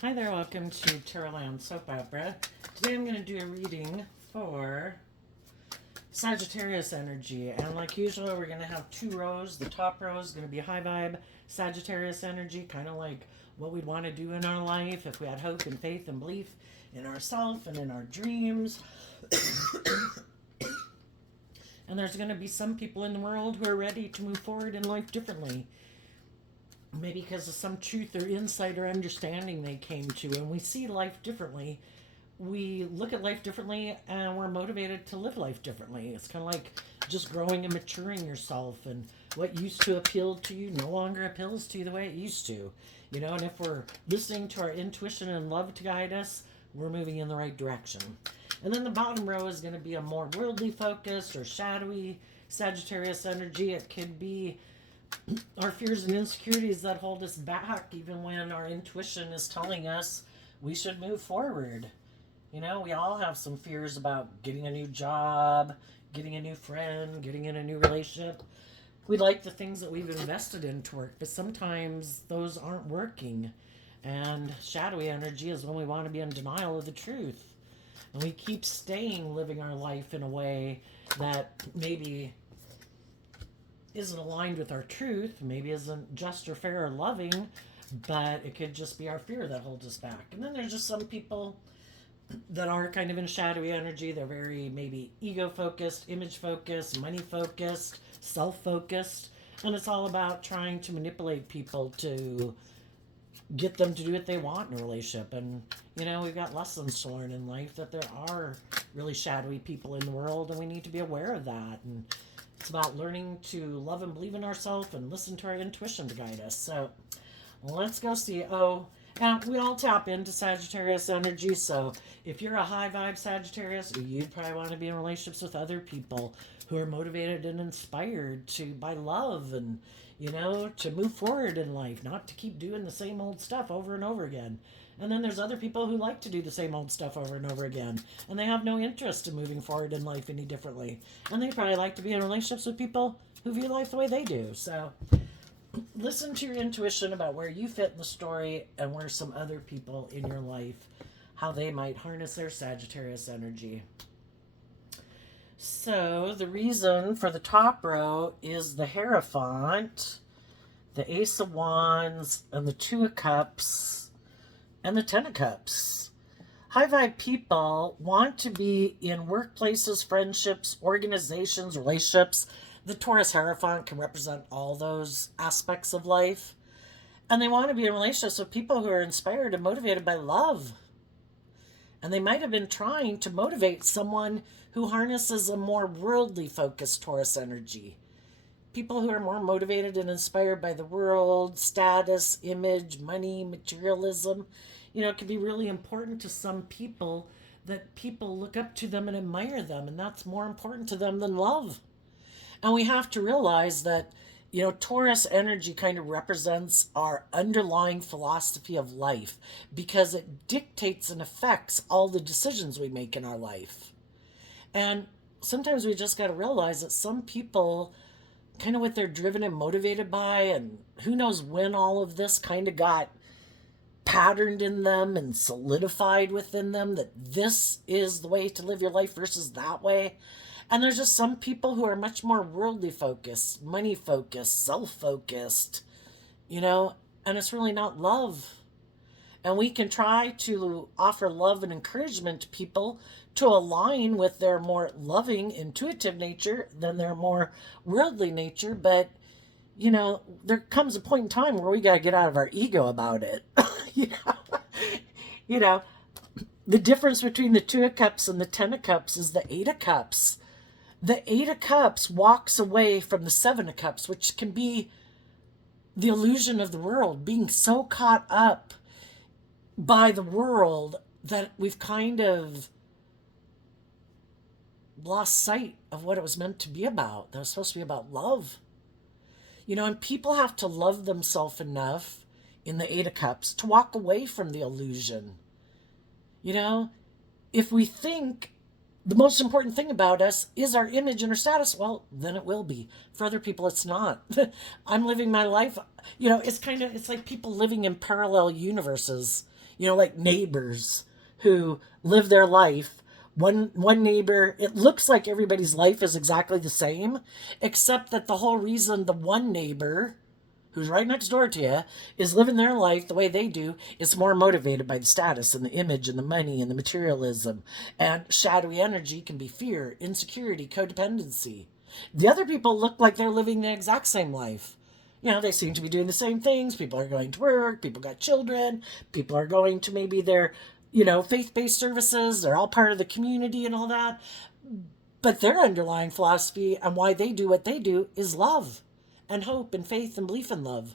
Hi there, welcome to Tarotland Soap Opera. Today I'm going to do a reading for Sagittarius energy. And like usual, we're going to have two rows. The top row is going to be high vibe Sagittarius energy, kind of like what we'd want to do in our life if we had hope and faith and belief in ourselves and in our dreams. And there's going to be some people in the world who are ready to move forward in life differently. Maybe because of some truth or insight or understanding they came to, and we see life differently. We look at life differently, and we're motivated to live life differently. It's kind of like just growing and maturing yourself, and what used to appeal to you no longer appeals to you the way it used to. And if we're listening to our intuition and love to guide us, we're moving in the right direction. And then the bottom row is going to be a more worldly focused or shadowy Sagittarius energy. It could be our fears and insecurities that hold us back, even when our intuition is telling us we should move forward. We all have some fears about getting a new job, getting a new friend, getting in a new relationship. We like the things that we've invested in to work, but sometimes those aren't working. And shadowy energy is when we want to be in denial of the truth. And we keep staying living our life in a way that maybe isn't aligned with our truth, maybe isn't just or fair or loving, but it could just be our fear that holds us back. And then there's just some people that are kind of in shadowy energy. They're very maybe ego focused, image focused, money focused, self focused, and it's all about trying to manipulate people to get them to do what they want in a relationship. And we've got lessons to learn in life that there are really shadowy people in the world, and we need to be aware of that. And it's about learning to love and believe in ourselves and listen to our intuition to guide us. So let's go see. And we all tap into Sagittarius energy. So if you're a high vibe Sagittarius, you'd probably want to be in relationships with other people who are motivated and inspired by love and, to move forward in life, not to keep doing the same old stuff over and over again. And then there's other people who like to do the same old stuff over and over again, and they have no interest in moving forward in life any differently. And they probably like to be in relationships with people who view life the way they do. So listen to your intuition about where you fit in the story and where some other people in your life, how they might harness their Sagittarius energy. So the reason for the top row is the Hierophant, the Ace of Wands, and the Two of Cups, and the Ten of Cups. High vibe people want to be in workplaces, friendships, organizations, relationships. The Taurus Hierophant can represent all those aspects of life. And they want to be in relationships with people who are inspired and motivated by love. And they might have been trying to motivate someone who harnesses a more worldly focused Taurus energy. People who are more motivated and inspired by the world, status, image, money, materialism. It can be really important to some people that people look up to them and admire them, and that's more important to them than love. And we have to realize that, Taurus energy kind of represents our underlying philosophy of life because it dictates and affects all the decisions we make in our life. And sometimes we just got to realize that some people, kind of what they're driven and motivated by, and who knows when all of this kind of got patterned in them and solidified within them, that this is the way to live your life versus that way. And there's just some people who are much more worldly focused, money focused, self focused, and it's really not love. And we can try to offer love and encouragement to people to align with their more loving, intuitive nature than their more worldly nature. But, there comes a point in time where we got to get out of our ego about it. The difference between the Two of Cups and the Ten of Cups is the Eight of Cups. The Eight of Cups walks away from the Seven of Cups, which can be the illusion of the world, being so caught up by the world that we've kind of lost sight of what it was meant to be about. That was supposed to be about love. And people have to love themselves enough in the Eight of Cups to walk away from the illusion. If we think the most important thing about us is our image and our status, well, then it will be. For other people, it's not. I'm living my life. It's like people living in parallel universes. like neighbors who live their life. One neighbor, it looks like everybody's life is exactly the same, except that the whole reason the one neighbor who's right next door to you is living their life the way they do is more motivated by the status and the image and the money and the materialism. And shadowy energy can be fear, insecurity, codependency. The other people look like they're living the exact same life. They seem to be doing the same things. People are going to work, people got children, people are going to maybe their, faith-based services. They're all part of the community and all that. But their underlying philosophy and why they do what they do is love and hope and faith and belief in love.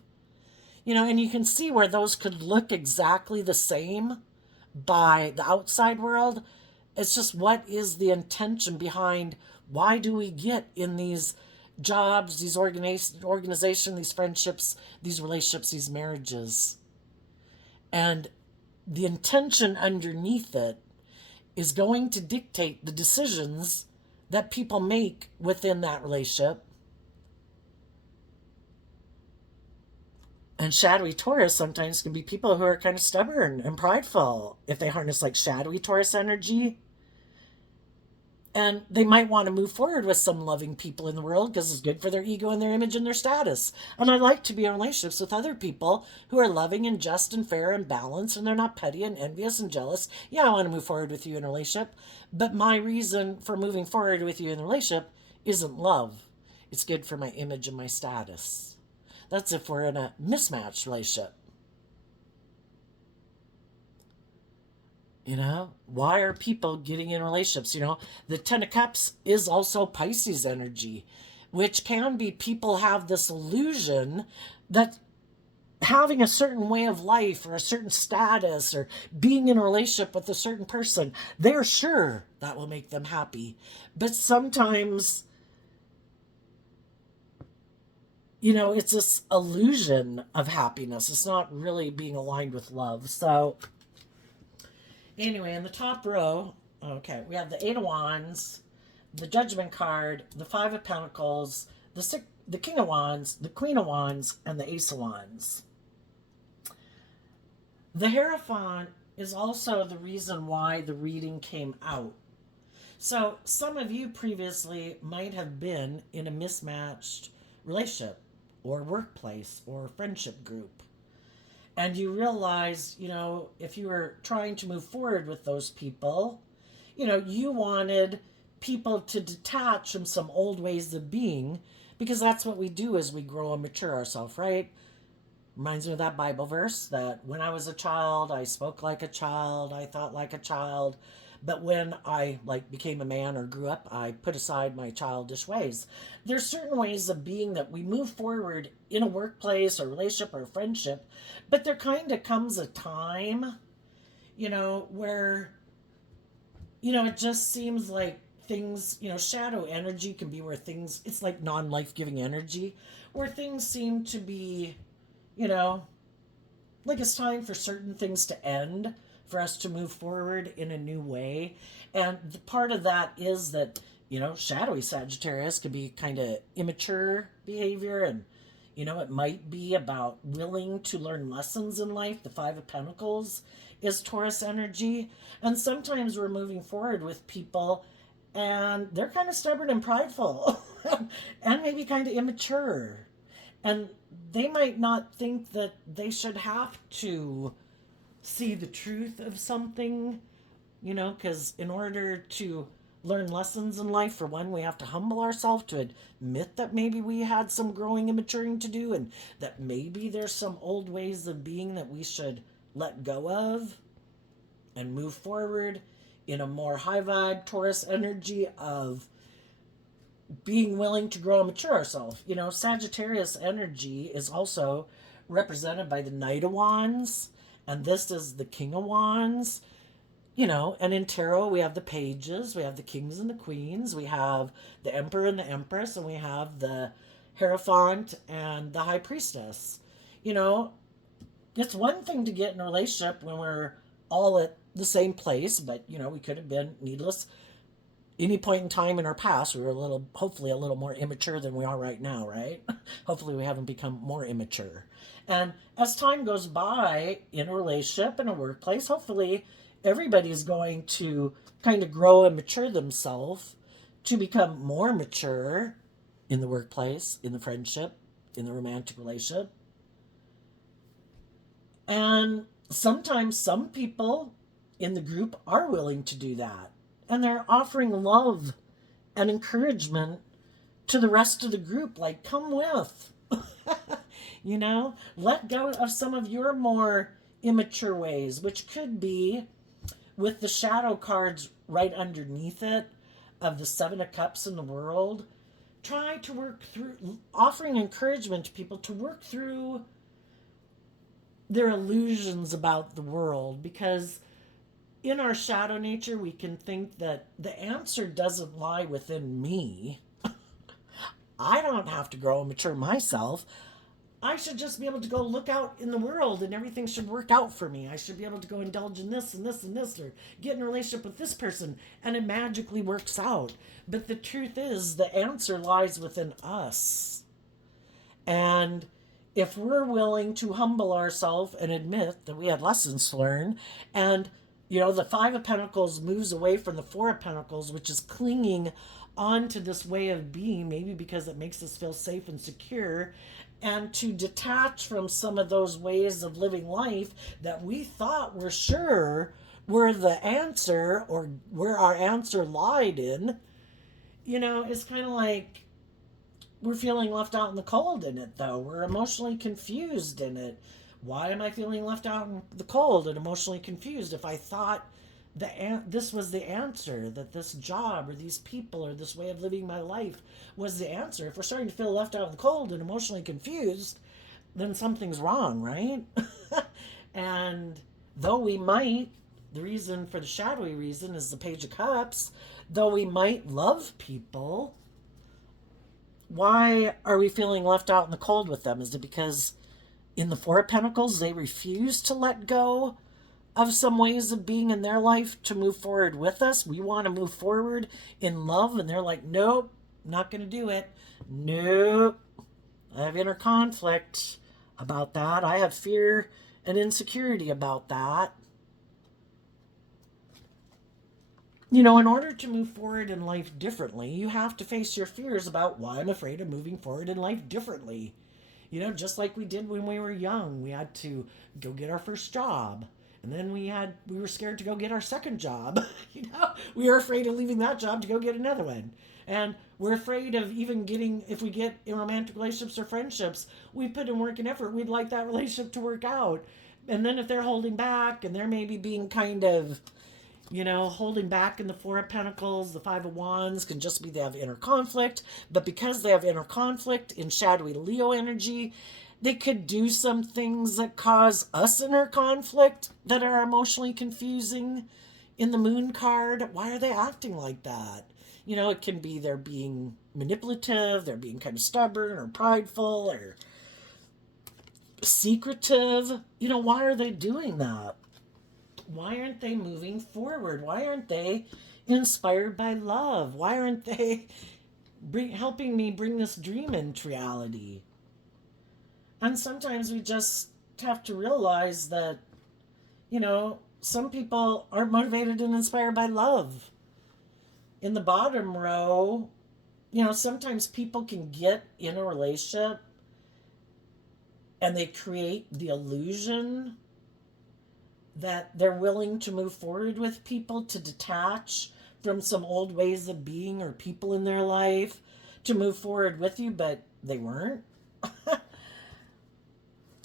And you can see where those could look exactly the same by the outside world. It's just, what is the intention behind, why do we get in these jobs, these organizations, these friendships, these relationships, these marriages? And the intention underneath it is going to dictate the decisions that people make within that relationship. And shadowy Taurus sometimes can be people who are kind of stubborn and prideful if they harness like shadowy Taurus energy. And they might want to move forward with some loving people in the world because it's good for their ego and their image and their status. And I like to be in relationships with other people who are loving and just and fair and balanced, and they're not petty and envious and jealous. Yeah, I want to move forward with you in a relationship, but my reason for moving forward with you in a relationship isn't love. It's good for my image and my status. That's if we're in a mismatched relationship. Why are people getting in relationships? The Ten of Cups is also Pisces energy, which can be people have this illusion that having a certain way of life or a certain status or being in a relationship with a certain person, they're sure that will make them happy. But sometimes, it's this illusion of happiness. It's not really being aligned with love. So anyway, in the top row, okay, we have the Eight of Wands, the Judgment card, the Five of Pentacles, the King of Wands, the Queen of Wands, and the Ace of Wands. The Hierophant is also the reason why the reading came out. So some of you previously might have been in a mismatched relationship or workplace or friendship group. And you realize, if you were trying to move forward with those people, you wanted people to detach from some old ways of being, because that's what we do as we grow and mature ourselves, right? Reminds me of that Bible verse that when I was a child, I spoke like a child, I thought like a child. But when I became a man or grew up, I put aside my childish ways. There's certain ways of being that we move forward in a workplace or relationship or friendship, but there kind of comes a time, where, it just seems like things, shadow energy can be where things, it's like non-life-giving energy, where things seem to be, like it's time for certain things to end, for us to move forward in a new way. And the part of that is that, shadowy Sagittarius can be kind of immature behavior, and, it might be about willing to learn lessons in life. The Five of Pentacles is Taurus energy. And sometimes we're moving forward with people and they're kind of stubborn and prideful and maybe kind of immature. And they might not think that they should have to see the truth of something, because in order to learn lessons in life, for one, we have to humble ourselves to admit that maybe we had some growing and maturing to do, and that maybe there's some old ways of being that we should let go of and move forward in a more high vibe Taurus energy of being willing to grow and mature ourselves. Sagittarius energy is also represented by the Knight of Wands, and this is the King of Wands. And in tarot, we have the pages, we have the kings and the queens, we have the emperor and the empress, and we have the Hierophant and the high priestess. It's one thing to get in a relationship when we're all at the same place, but, we could have been needless any point in time in our past, we were hopefully a little more immature than we are right now, right? Hopefully we haven't become more immature. And as time goes by in a relationship, in a workplace, hopefully everybody's going to kind of grow and mature themselves to become more mature in the workplace, in the friendship, in the romantic relationship. And sometimes some people in the group are willing to do that. And they're offering love and encouragement to the rest of the group, like, come with. Let go of some of your more immature ways, which could be with the shadow cards right underneath it of the Seven of Cups in the world. Try to work through, offering encouragement to people to work through their illusions about the world, because in our shadow nature we can think that the answer doesn't lie within me. I don't have to grow and mature myself. I should just be able to go look out in the world and everything should work out for me. I should be able to go indulge in this and this and this, or get in a relationship with this person, and it magically works out. But the truth is, the answer lies within us. And if we're willing to humble ourselves and admit that we had lessons to learn, and the Five of Pentacles moves away from the Four of Pentacles, which is clinging on to this way of being, maybe because it makes us feel safe and secure, and to detach from some of those ways of living life that we thought were sure were the answer, or where our answer lied in. It's kind of like we're feeling left out in the cold in it, though. We're emotionally confused in it. Why am I feeling left out in the cold and emotionally confused if I thought this was the answer, that this job or these people or this way of living my life was the answer? If we're starting to feel left out in the cold and emotionally confused, then something's wrong, right? And though we might, the reason for the shadowy reason is the Page of Cups, though we might love people, why are we feeling left out in the cold with them? Is it because in the Four of Pentacles they refuse to let go of some ways of being in their life to move forward with us? We want to move forward in love, and they're like, nope, not going to do it. Nope. I have inner conflict about that. I have fear and insecurity about that. In order to move forward in life differently, you have to face your fears about why I'm afraid of moving forward in life differently. Just like we did when we were young. We had to go get our first job. And then we were scared to go get our second job. We were afraid of leaving that job to go get another one. And we're afraid of even if we get in romantic relationships or friendships, we put in work and effort, we'd like that relationship to work out. And then if they're holding back, and they're maybe being kind of, holding back in the Four of Pentacles, the Five of Wands can just be they have inner conflict. But because they have inner conflict in shadowy Leo energy, they could do some things that cause us inner conflict that are emotionally confusing. In the Moon card, why are they acting like that? It can be they're being manipulative, they're being kind of stubborn or prideful or secretive. Why are they doing that? Why aren't they moving forward? Why aren't they inspired by love? Why aren't they helping me bring this dream into reality? And sometimes we just have to realize that, some people aren't motivated and inspired by love. In the bottom row, sometimes people can get in a relationship and they create the illusion that they're willing to move forward with people, to detach from some old ways of being or people in their life, to move forward with you, but they weren't.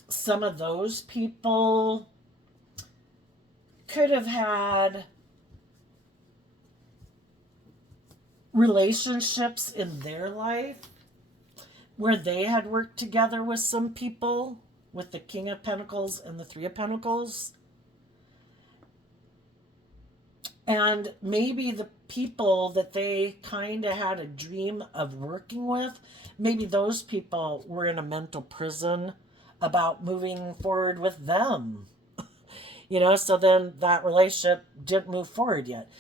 Some of those people could have had relationships in their life where they had worked together with some people, with the King of Pentacles and the Three of Pentacles. And maybe the people that they kind of had a dream of working with, maybe those people were in a mental prison about moving forward with them. So then that relationship didn't move forward yet.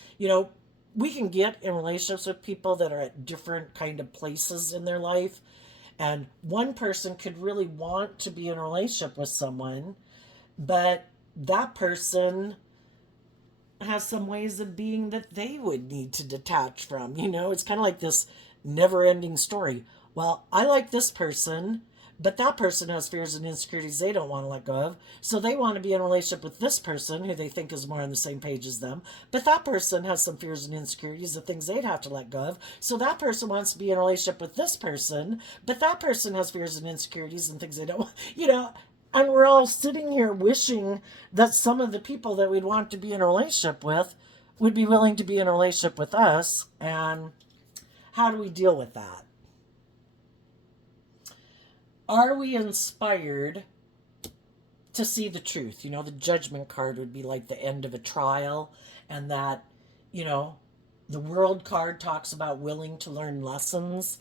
we can get in relationships with people that are at different kind of places in their life. And one person could really want to be in a relationship with someone, but that person has some ways of being that they would need to detach from. It's kind of like this never ending story. Well, I like this person, but that person has fears and insecurities they don't want to let go of. So they want to be in a relationship with this person who they think is more on the same page as them. But that person has some fears and insecurities of things they'd have to let go of. So that person wants to be in a relationship with this person, but that person has fears and insecurities and things they don't want. And we're all sitting here wishing that some of the people that we'd want to be in a relationship with would be willing to be in a relationship with us. And how do we deal with that? Are we inspired to see the truth? The judgment card would be like the end of a trial, and that, the world card talks about willing to learn lessons.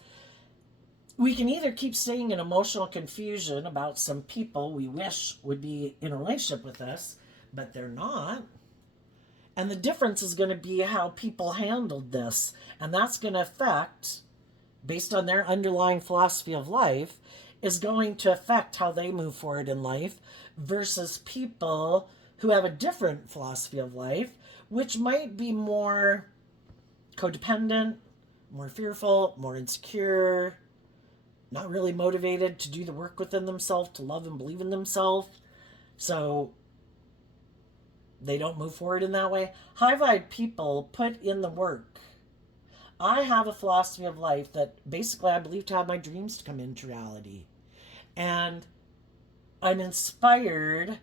We can either keep staying in emotional confusion about some people we wish would be in a relationship with us, but they're not. And the difference is going to be how people handled this. And that's going to affect, based on their underlying philosophy of life, is going to affect how they move forward in life versus people who have a different philosophy of life, which might be more codependent, more fearful, more insecure, not really motivated to do the work within themselves, to love and believe in themselves. So they don't move forward in that way. High vibe people put in the work. I have a philosophy of life that basically I believe to have my dreams to come into reality. And I'm inspired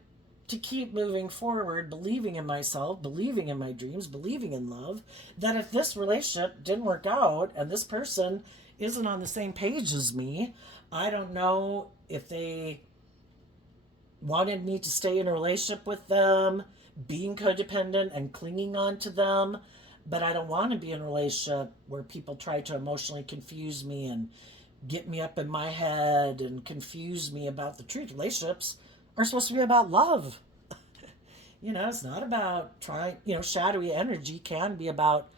to keep moving forward, believing in myself, believing in my dreams, believing in love, that if this relationship didn't work out and this person isn't on the same page as me, I don't know if they wanted me to stay in a relationship with them, being codependent and clinging on to them, but I don't want to be in a relationship where people try to emotionally confuse me and get me up in my head and confuse me about the truth. Relationships are supposed to be about love. It's not about trying, shadowy energy can be about,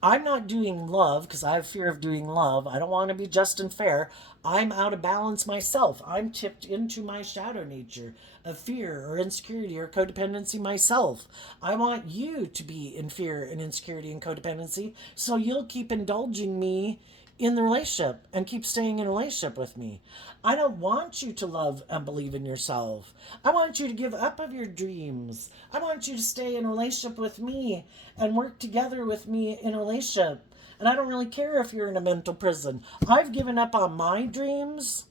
I'm not doing love because I have fear of doing love. I don't want to be just and fair. I'm out of balance myself. I'm tipped into my shadow nature of fear or insecurity or codependency myself. I want you to be in fear and insecurity and codependency, so you'll keep indulging me in the relationship and keep staying in a relationship with me. I don't want you to love and believe in yourself. I want you to give up of your dreams. I want you to stay in a relationship with me and work together with me in a relationship. And I don't really care if you're in a mental prison. I've given up on my dreams.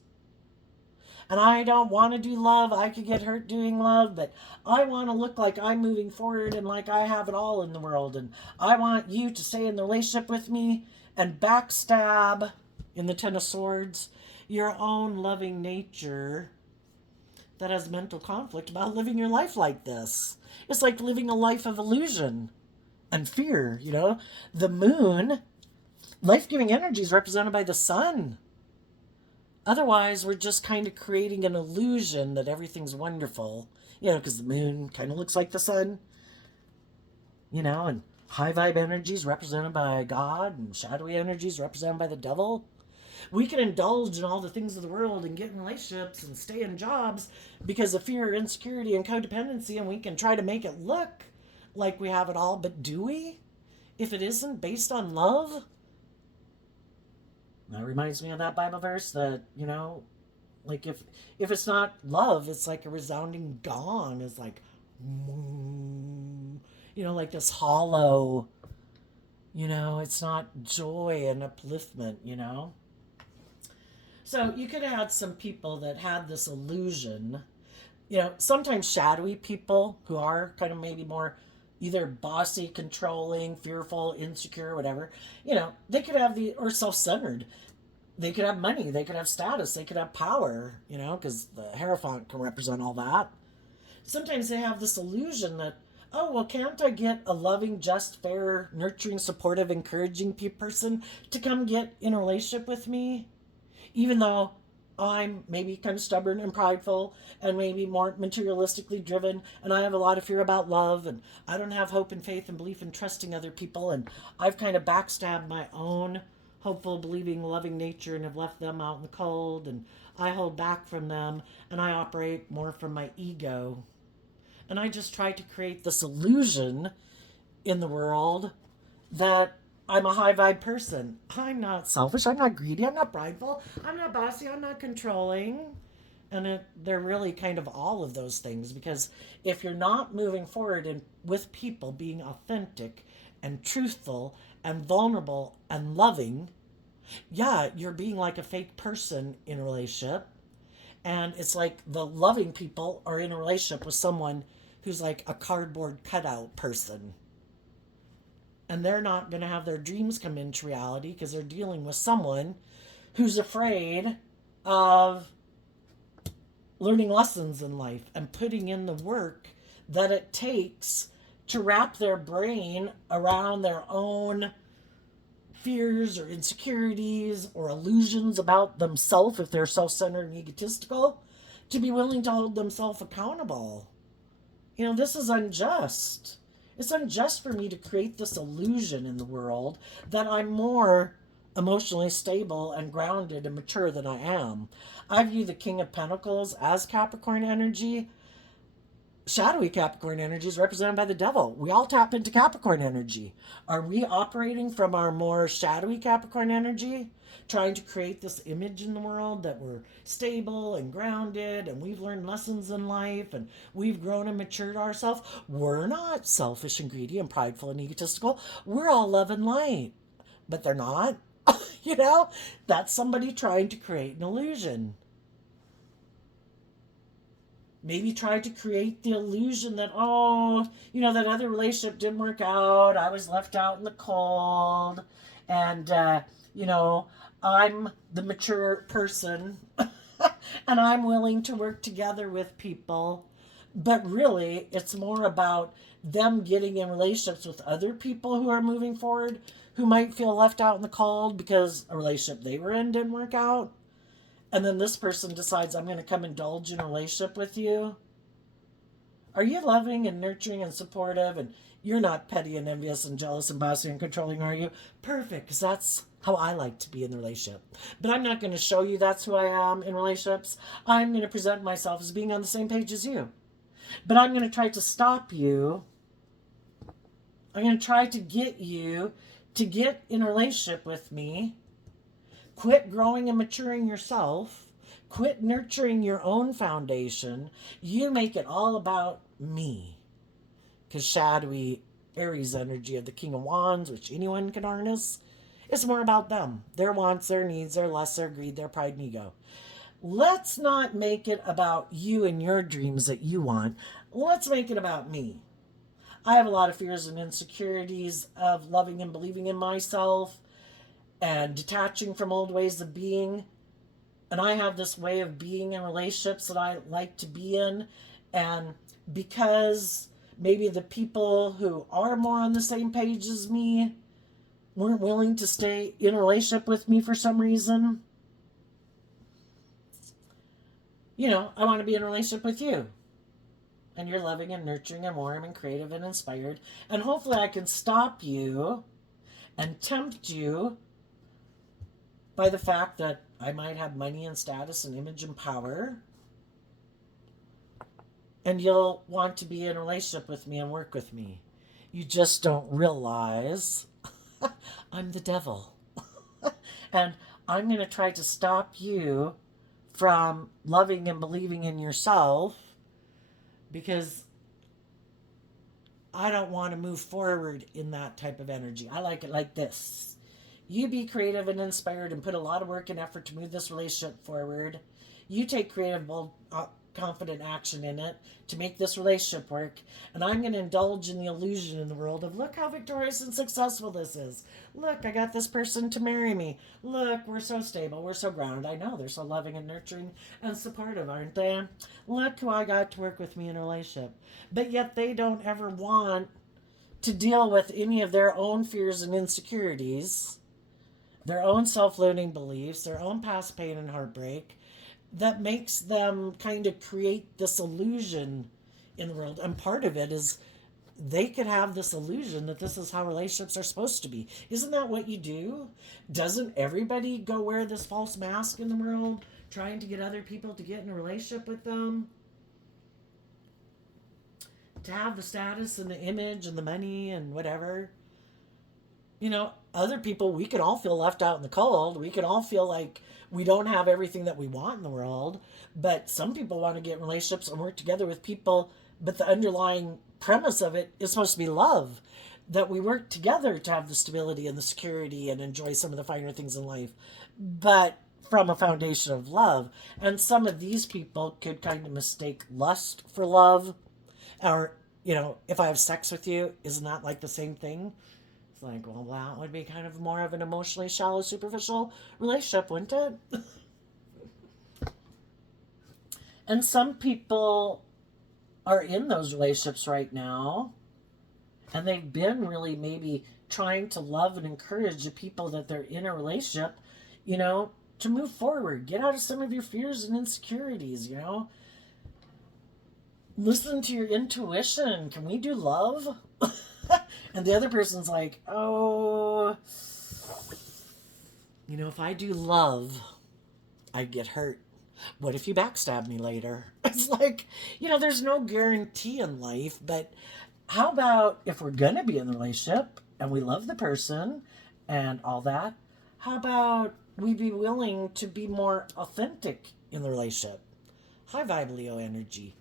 And I don't want to do love. I could get hurt doing love, but I want to look like I'm moving forward and like I have it all in the world. And I want you to stay in the relationship with me and backstab, in the Ten of Swords, your own loving nature that has mental conflict about living your life like this. It's like living a life of illusion and fear, The moon, life-giving energy, is represented by the sun. Otherwise, we're just kind of creating an illusion that everything's wonderful, because the moon kind of looks like the sun, and high vibe energy is represented by God, and shadowy energy is represented by the devil. We can indulge in all the things of the world and get in relationships and stay in jobs because of fear, insecurity, and codependency, and we can try to make it look like we have it all, but do we? If it isn't based on love? That reminds me of that Bible verse that, like if it's not love, it's like a resounding gong. It's like, like this hollow, it's not joy and upliftment, So you could have had some people that had this illusion, sometimes shadowy people who are kind of maybe more either bossy, controlling, fearful, insecure, whatever, they could have or self-centered. They could have money, they could have status, they could have power, because the Hierophant can represent all that. Sometimes they have this illusion that, oh, well, can't I get a loving, just, fair, nurturing, supportive, encouraging person to come get in a relationship with me? Even though I'm maybe kind of stubborn and prideful and maybe more materialistically driven, and I have a lot of fear about love, and I don't have hope and faith and belief in trusting other people, and I've kind of backstabbed my own hopeful, believing, loving nature and have left them out in the cold, and I hold back from them, and I operate more from my ego. And I just try to create this illusion in the world that I'm a high vibe person. I'm not selfish. I'm not greedy. I'm not prideful. I'm not bossy. I'm not controlling. And they're really kind of all of those things, because if you're not moving forward and with people being authentic and truthful and vulnerable and loving, yeah, you're being like a fake person in a relationship. And it's like the loving people are in a relationship with someone who's like a cardboard cutout person, and they're not going to have their dreams come into reality because they're dealing with someone who's afraid of learning lessons in life and putting in the work that it takes to wrap their brain around their own fears or insecurities or illusions about themselves, if they're self-centered and egotistical, to be willing to hold themselves accountable. You know, this is unjust. It's unjust for me to create this illusion in the world that I'm more emotionally stable and grounded and mature than I am. I view the King of Pentacles as Capricorn energy. Shadowy Capricorn energy is represented by the devil. We all tap into Capricorn energy. Are we operating from our more shadowy Capricorn energy, trying to create this image in the world that we're stable and grounded and we've learned lessons in life and we've grown and matured ourselves? We're not selfish and greedy and prideful and egotistical. We're all love and light. But they're not. You know, that's somebody trying to create an illusion. Maybe tried to create the illusion that, oh, you know, that other relationship didn't work out. I was left out in the cold. And, you know, I'm the mature person and I'm willing to work together with people. But really, it's more about them getting in relationships with other people who are moving forward, who might feel left out in the cold because a relationship they were in didn't work out. And then this person decides, I'm going to come indulge in a relationship with you. Are you loving and nurturing and supportive? And you're not petty and envious and jealous and bossy and controlling, are you? Perfect, because that's how I like to be in the relationship. But I'm not going to show you that's who I am in relationships. I'm going to present myself as being on the same page as you. But I'm going to try to stop you. I'm going to try to get you to get in a relationship with me. Quit growing and maturing yourself. Quit nurturing your own foundation. You make it all about me. Because shadowy Aries energy of the King of Wands, which anyone can harness, is more about them. Their wants, their needs, their lust, their greed, their pride and ego. Let's not make it about you and your dreams that you want. Let's make it about me. I have a lot of fears and insecurities of loving and believing in myself and detaching from old ways of being. And I have this way of being in relationships that I like to be in. And because maybe the people who are more on the same page as me weren't willing to stay in a relationship with me for some reason, you know, I want to be in a relationship with you. And you're loving and nurturing and warm and creative and inspired. And hopefully I can stop you and tempt you by the fact that I might have money and status and image and power. And you'll want to be in a relationship with me and work with me. You just don't realize I'm the devil. And I'm going to try to stop you from loving and believing in yourself, because I don't want to move forward in that type of energy. I like it like this. You be creative and inspired and put a lot of work and effort to move this relationship forward. You take creative, bold, confident action in it to make this relationship work. And I'm going to indulge in the illusion in the world of, look how victorious and successful this is. Look, I got this person to marry me. Look, we're so stable. We're so grounded. I know they're so loving and nurturing and supportive, aren't they? Look who I got to work with me in a relationship. But yet they don't ever want to deal with any of their own fears and insecurities, their own self-loathing beliefs, their own past pain and heartbreak. that makes them kind of create this illusion in the world. And part of it is they could have this illusion that this is how relationships are supposed to be. Isn't that what you do? Doesn't everybody go wear this false mask in the world, trying to get other people to get in a relationship with them? To have the status and the image and the money and whatever. You know, other people, we could all feel left out in the cold. We could all feel like we don't have everything that we want in the world. But some people want to get in relationships and work together with people, but the underlying premise of it is supposed to be love. That we work together to have the stability and the security and enjoy some of the finer things in life. But from a foundation of love. And some of these people could kind of mistake lust for love. Or, you know, if I have sex with you, isn't that like the same thing? It's like, well, that would be kind of more of an emotionally shallow, superficial relationship, wouldn't it? And some people are in those relationships right now, and they've been really maybe trying to love and encourage the people that they're in a relationship, you know, to move forward. Get out of some of your fears and insecurities, you know. Listen to your intuition. Can we do love? And the other person's like, oh, you know, if I do love, I get hurt. What if you backstab me later? It's like, you know, there's no guarantee in life, but how about if we're going to be in a relationship and we love the person and all that, how about we be willing to be more authentic in the relationship? High vibe Leo energy.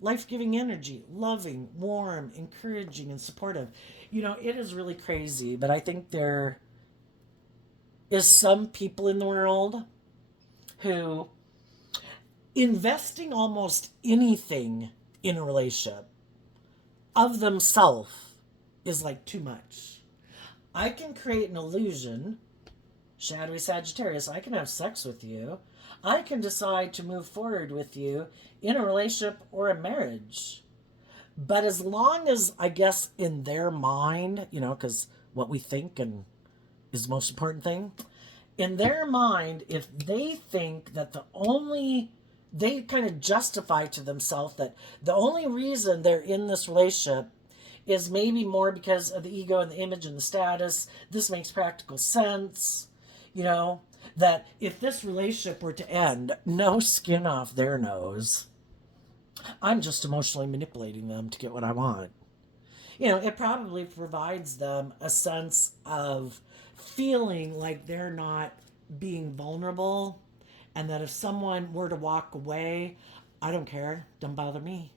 Life-giving energy, loving, warm, encouraging, and supportive. You know, it is really crazy, but I think there is some people in the world who investing almost anything in a relationship of themselves is like too much. I can create an illusion, shadowy Sagittarius, I can have sex with you. I can decide to move forward with you in a relationship or a marriage. But as long as, I guess, in their mind, you know, because what we think and is the most important thing, in their mind, if they think that they kind of justify to themselves that the only reason they're in this relationship is maybe more because of the ego and the image and the status. This makes practical sense, you know, that if this relationship were to end, no skin off their nose, I'm just emotionally manipulating them to get what I want. You know, it probably provides them a sense of feeling like they're not being vulnerable, and that if someone were to walk away, I don't care, don't bother me.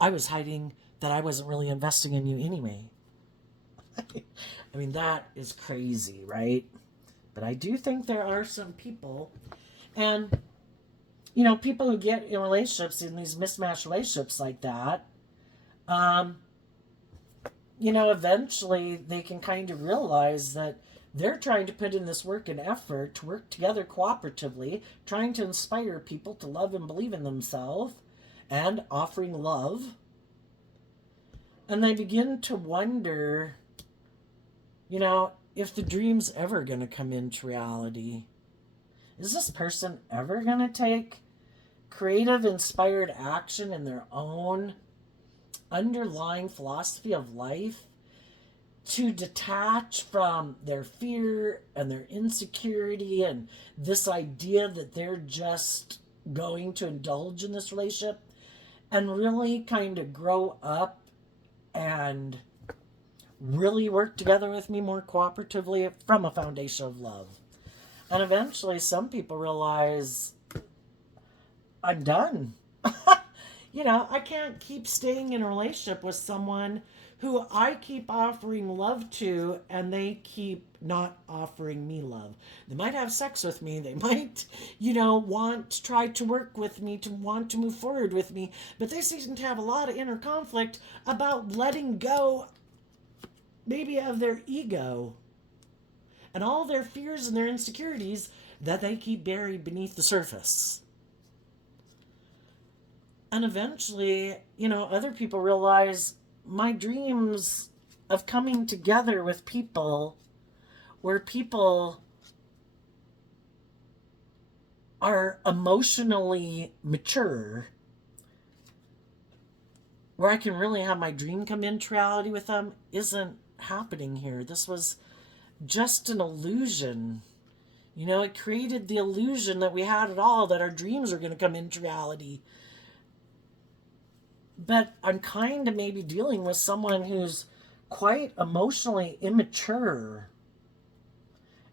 I was hiding that I wasn't really investing in you anyway. I mean, that is crazy, right? But I do think there are some people, and, you know, people who get in relationships, in these mismatched relationships like that, you know, eventually they can kind of realize that they're trying to put in this work and effort to work together cooperatively, trying to inspire people to love and believe in themselves and offering love. And they begin to wonder, you know, if the dream's ever going to come into reality. Is this person ever going to take creative, inspired action in their own underlying philosophy of life to detach from their fear and their insecurity and this idea that they're just going to indulge in this relationship and really kind of grow up and really work together with me more cooperatively from a foundation of love? And eventually some people realize, I'm done. You know, I can't keep staying in a relationship with someone who I keep offering love to and they keep not offering me love. They might have sex with me. They might, you know, want to try to work with me, to want to move forward with me. But they seem to have a lot of inner conflict about letting go maybe of their ego and all their fears and their insecurities that they keep buried beneath the surface. And eventually, you know, other people realize my dreams of coming together with people where people are emotionally mature, where I can really have my dream come into reality with them, isn't happening here. This was just an illusion. You know, it created the illusion that we had it all, that our dreams are going to come into reality. But I'm kind of maybe dealing with someone who's quite emotionally immature.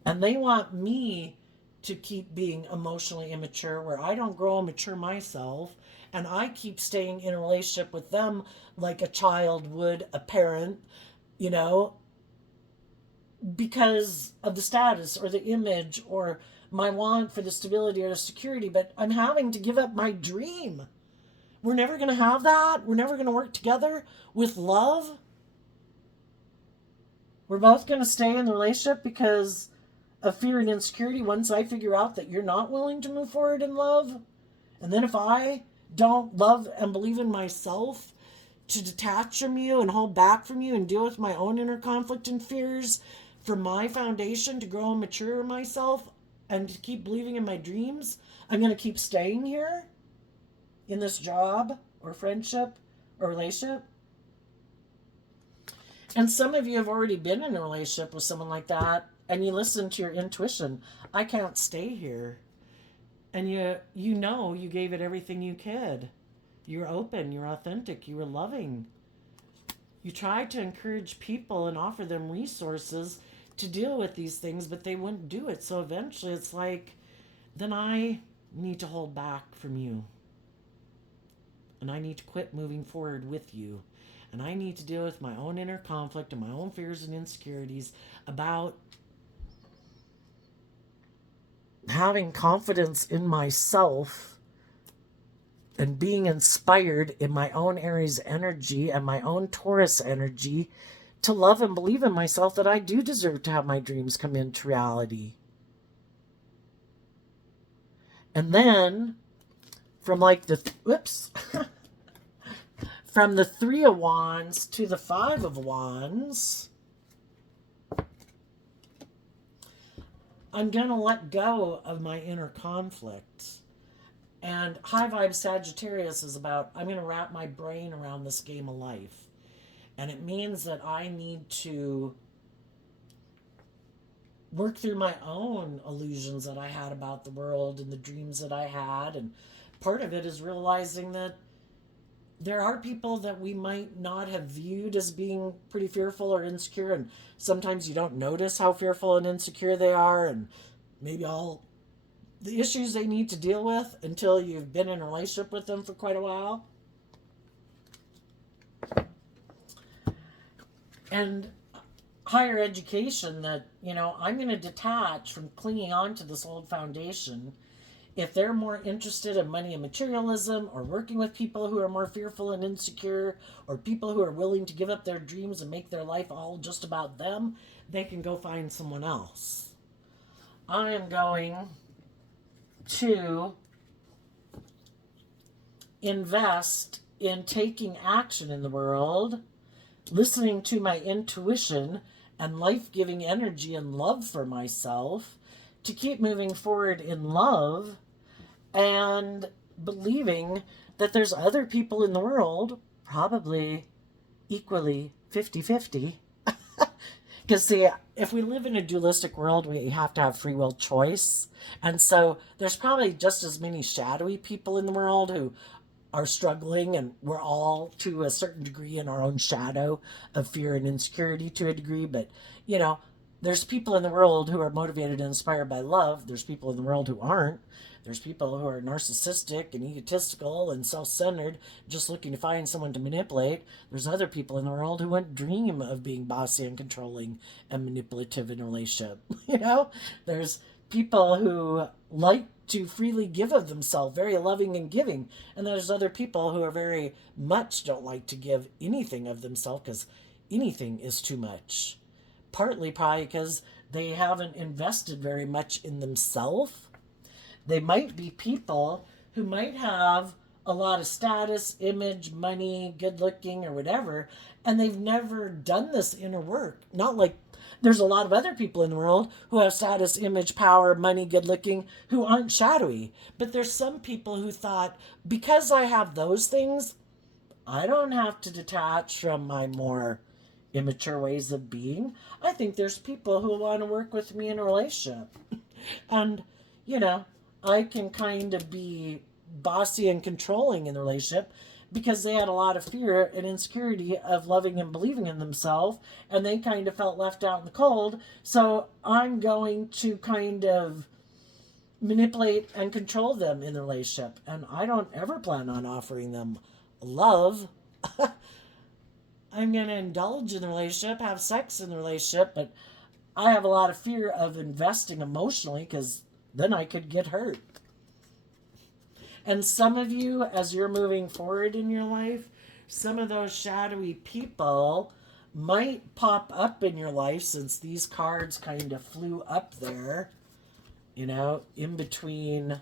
And they want me to keep being emotionally immature, where I don't grow and mature myself. And I keep staying in a relationship with them like a child would a parent, you know, because of the status or the image or my want for the stability or the security. But I'm having to give up my dream. We're never going to have that. We're never going to work together with love. We're both going to stay in the relationship because of fear and insecurity once I figure out that you're not willing to move forward in love. And then if I don't love and believe in myself to detach from you and hold back from you and deal with my own inner conflict and fears for my foundation to grow and mature myself and to keep believing in my dreams, I'm going to keep staying here in this job or friendship or relationship. And some of you have already been in a relationship with someone like that, and you listen to your intuition. I can't stay here. And you know you gave it everything you could. You're open, you're authentic, you were loving. You tried to encourage people and offer them resources to deal with these things, but they wouldn't do it. So eventually it's like, then I need to hold back from you. And I need to quit moving forward with you. And I need to deal with my own inner conflict and my own fears and insecurities about having confidence in myself and being inspired in my own Aries energy and my own Taurus energy to love and believe in myself that I do deserve to have my dreams come into reality. And then from like the from the 3 of Wands to the 5 of Wands, I'm going to let go of my inner conflict. And High Vibe Sagittarius is about, I'm going to wrap my brain around this game of life. And it means that I need to work through my own illusions that I had about the world and the dreams that I had. And part of it is realizing that there are people that we might not have viewed as being pretty fearful or insecure, and sometimes you don't notice how fearful and insecure they are, and maybe all the issues they need to deal with until you've been in a relationship with them for quite a while. And higher education, that, you know, I'm going to detach from clinging on to this old foundation. If they're more interested in money and materialism, or working with people who are more fearful and insecure, or people who are willing to give up their dreams and make their life all just about them, they can go find someone else. I am going to invest in taking action in the world, listening to my intuition and life-giving energy and love for myself, to keep moving forward in love and believing that there's other people in the world, probably equally 50-50. Because, see, if we live in a dualistic world, we have to have free will choice. And so there's probably just as many shadowy people in the world who are struggling, and we're all to a certain degree in our own shadow of fear and insecurity to a degree. But, you know, there's people in the world who are motivated and inspired by love. There's people in the world who aren't. There's people who are narcissistic and egotistical and self-centered, just looking to find someone to manipulate. There's other people in the world who wouldn't dream of being bossy and controlling and manipulative in a relationship. You know, there's people who like to freely give of themselves, very loving and giving. And there's other people who are very much don't like to give anything of themselves because anything is too much. Partly probably because they haven't invested very much in themselves. They might be people who might have a lot of status, image, money, good looking, or whatever, and they've never done this inner work. Not like There's a lot of other people in the world who have status, image, power, money, good looking, who aren't shadowy. But there's some people who thought, because I have those things, I don't have to detach from my more immature ways of being. I think there's people who want to work with me in a relationship. And, you know, I can kind of be bossy and controlling in the relationship because they had a lot of fear and insecurity of loving and believing in themselves, and they kind of felt left out in the cold. So I'm going to kind of manipulate and control them in the relationship, and I don't ever plan on offering them love. I'm going to indulge in the relationship, have sex in the relationship, but I have a lot of fear of investing emotionally because then I could get hurt. And some of you, as you're moving forward in your life, some of those shadowy people might pop up in your life, since these cards kind of flew up there, you know, in between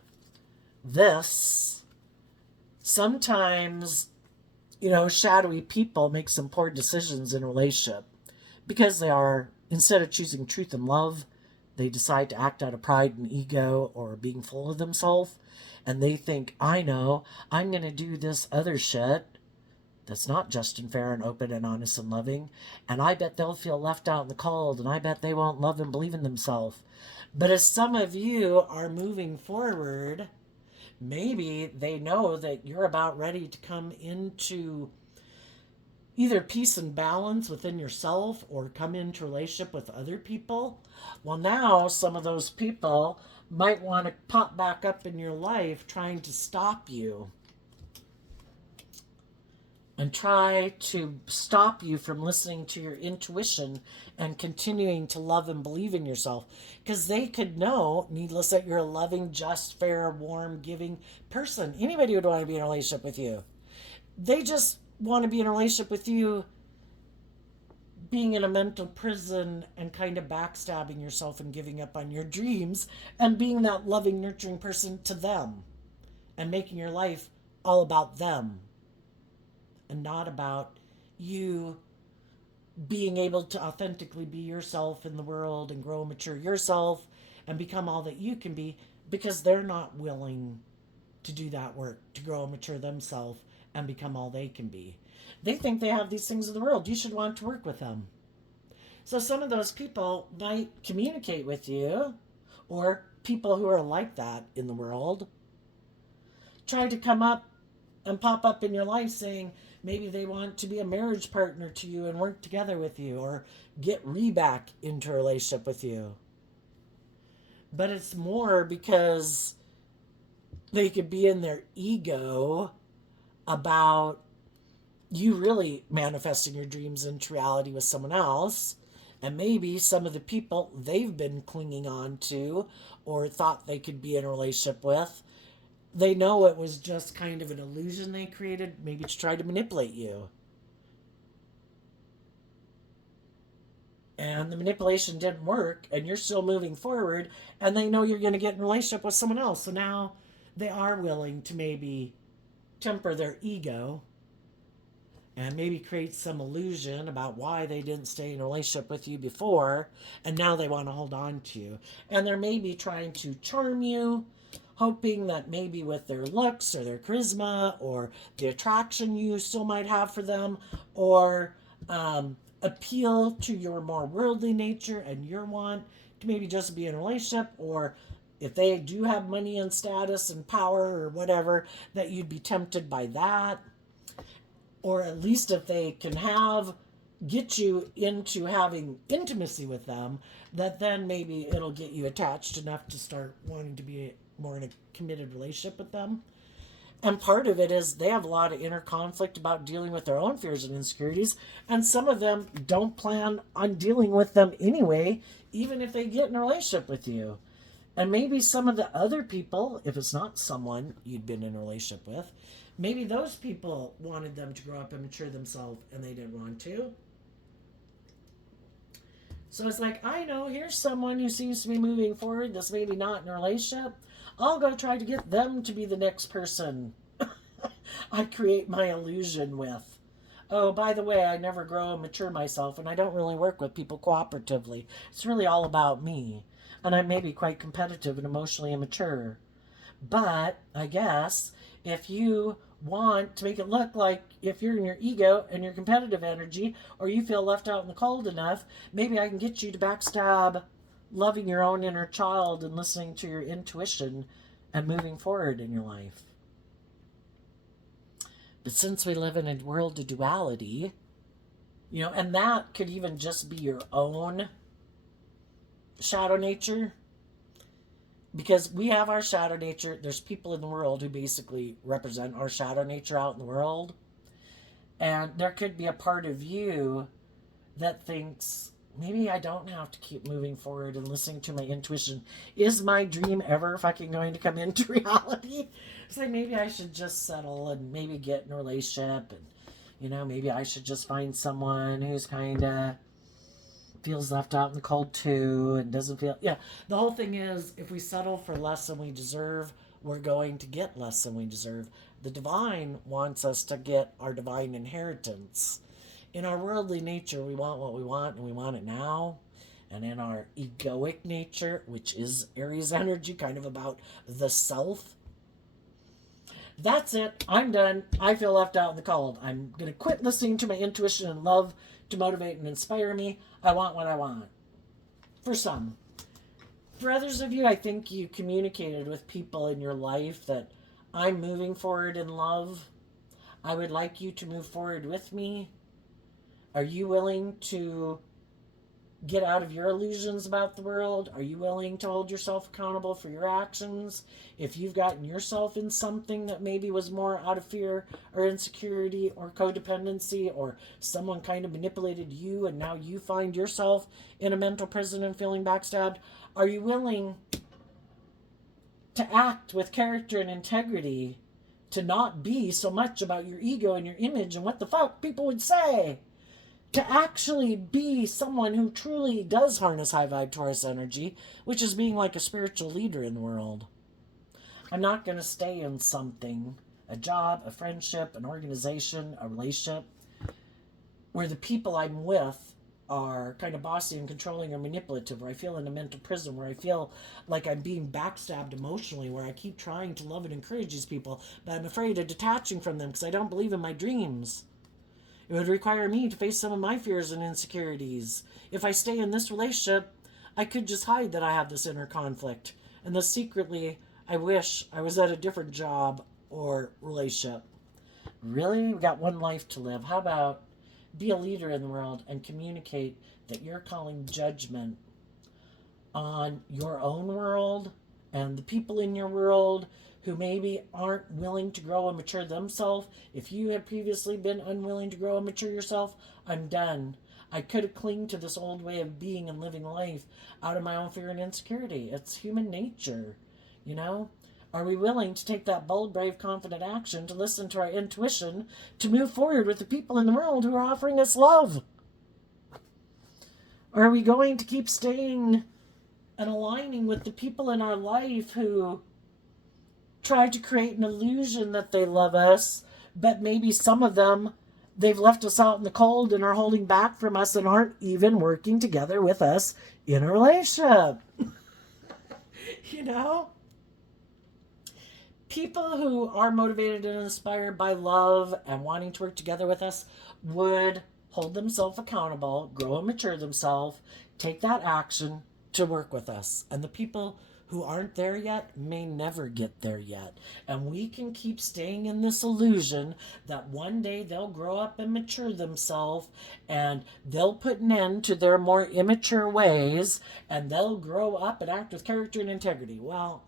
this. Sometimes, you know, shadowy people make some poor decisions in a relationship because they are, instead of choosing truth and love, they decide to act out of pride and ego or being full of themselves. And they think, I know, I'm going to do this other shit that's not just and fair and open and honest and loving. And I bet they'll feel left out in the cold. And I bet they won't love and believe in themselves. But as some of you are moving forward, maybe they know that you're about ready to come into either peace and balance within yourself or come into relationship with other people. Well, now some of those people might want to pop back up in your life trying to stop you and try to stop you from listening to your intuition and continuing to love and believe in yourself, because they could know, needless, that you're a loving, just, fair, warm, giving person. Anybody would want to be in a relationship with you. They just want to be in a relationship with you being in a mental prison and kind of backstabbing yourself and giving up on your dreams and being that loving, nurturing person to them and making your life all about them and not about you being able to authentically be yourself in the world and grow and mature yourself and become all that you can be, because they're not willing to do that work, to grow and mature themselves and become all they can be. They think they have these things in the world. You should want to work with them. So some of those people might communicate with you, or people who are like that in the world try to come up and pop up in your life saying maybe they want to be a marriage partner to you and work together with you or get back into a relationship with you. But it's more because they could be in their ego about you really manifesting your dreams into reality with someone else. And maybe some of the people they've been clinging on to or thought they could be in a relationship with, they know it was just kind of an illusion they created, maybe to try to manipulate you. And the manipulation didn't work, and you're still moving forward, and they know you're going to get in a relationship with someone else. So now they are willing to maybe temper their ego and maybe create some illusion about why they didn't stay in a relationship with you before, and now they want to hold on to you. And they're maybe trying to charm you, hoping that maybe with their looks or their charisma or the attraction you still might have for them, or appeal to your more worldly nature and your want to maybe just be in a relationship, or if they do have money and status and power or whatever, that you'd be tempted by that. Or at least if they can get you into having intimacy with them, that then maybe it'll get you attached enough to start wanting to be more in a committed relationship with them. And part of it is they have a lot of inner conflict about dealing with their own fears and insecurities, and some of them don't plan on dealing with them anyway, even if they get in a relationship with you. And maybe some of the other people, if it's not someone you'd been in a relationship with, maybe those people wanted them to grow up and mature themselves and they didn't want to. So it's like, I know, here's someone who seems to be moving forward that's maybe not in a relationship. I'll go try to get them to be the next person I create my illusion with. Oh, by the way, I never grow and mature myself, and I don't really work with people cooperatively. It's really all about me. And I may be quite competitive and emotionally immature. But I guess if you want to make it look like if you're in your ego and your competitive energy, or you feel left out in the cold enough, maybe I can get you to backstab loving your own inner child and listening to your intuition and moving forward in your life. But since we live in a world of duality, and that could even just be your own shadow nature, because we have our shadow nature. There's people in the world who basically represent our shadow nature out in the world. And there could be a part of you that thinks, maybe I don't have to keep moving forward and listening to my intuition. Is my dream ever fucking going to come into reality? It's like, maybe I should just settle and maybe get in a relationship, and maybe I should just find someone who's kind of feels left out in the cold too and doesn't feel. Yeah, the whole thing is, if we settle for less than we deserve, we're going to get less than we deserve. The divine wants us to get our divine inheritance. In our worldly nature, we want what we want, and we want it now. And in our egoic nature, which is Aries energy, kind of about the self, that's it. I'm done. I feel left out in the cold. I'm going to quit listening to my intuition and love to motivate and inspire me. I want what I want. For some. For others of you, I think you communicated with people in your life that I'm moving forward in love. I would like you to move forward with me. Are you willing to get out of your illusions about the world? Are you willing to hold yourself accountable for your actions? If you've gotten yourself in something that maybe was more out of fear or insecurity or codependency, or someone kind of manipulated you and now you find yourself in a mental prison and feeling backstabbed, are you willing to act with character and integrity, to not be so much about your ego and your image and what the fuck people would say? To actually be someone who truly does harness high vibe Taurus energy, which is being like a spiritual leader in the world. I'm not going to stay in something, a job, a friendship, an organization, a relationship, where the people I'm with are kind of bossy and controlling or manipulative, where I feel in a mental prison, where I feel like I'm being backstabbed emotionally, where I keep trying to love and encourage these people, but I'm afraid of detaching from them because I don't believe in my dreams. It would require me to face some of my fears and insecurities. If I stay in this relationship, I could just hide that I have this inner conflict. And thus secretly, I wish I was at a different job or relationship. Really? We've got one life to live. How about be a leader in the world and communicate that you're calling judgment on your own world and the people in your world who maybe aren't willing to grow and mature themselves. If you had previously been unwilling to grow and mature yourself, I'm done. I could have clinged to this old way of being and living life out of my own fear and insecurity. It's human nature, Are we willing to take that bold, brave, confident action to listen to our intuition, to move forward with the people in the world who are offering us love? Or are we going to keep staying and aligning with the people in our life who try to create an illusion that they love us, but maybe some of them, they've left us out in the cold and are holding back from us and aren't even working together with us in a relationship? People who are motivated and inspired by love and wanting to work together with us would hold themselves accountable, grow and mature themselves, take that action to work with us. And the people who aren't there yet may never get there yet. And we can keep staying in this illusion that one day they'll grow up and mature themselves and they'll put an end to their more immature ways and they'll grow up and act with character and integrity. Well,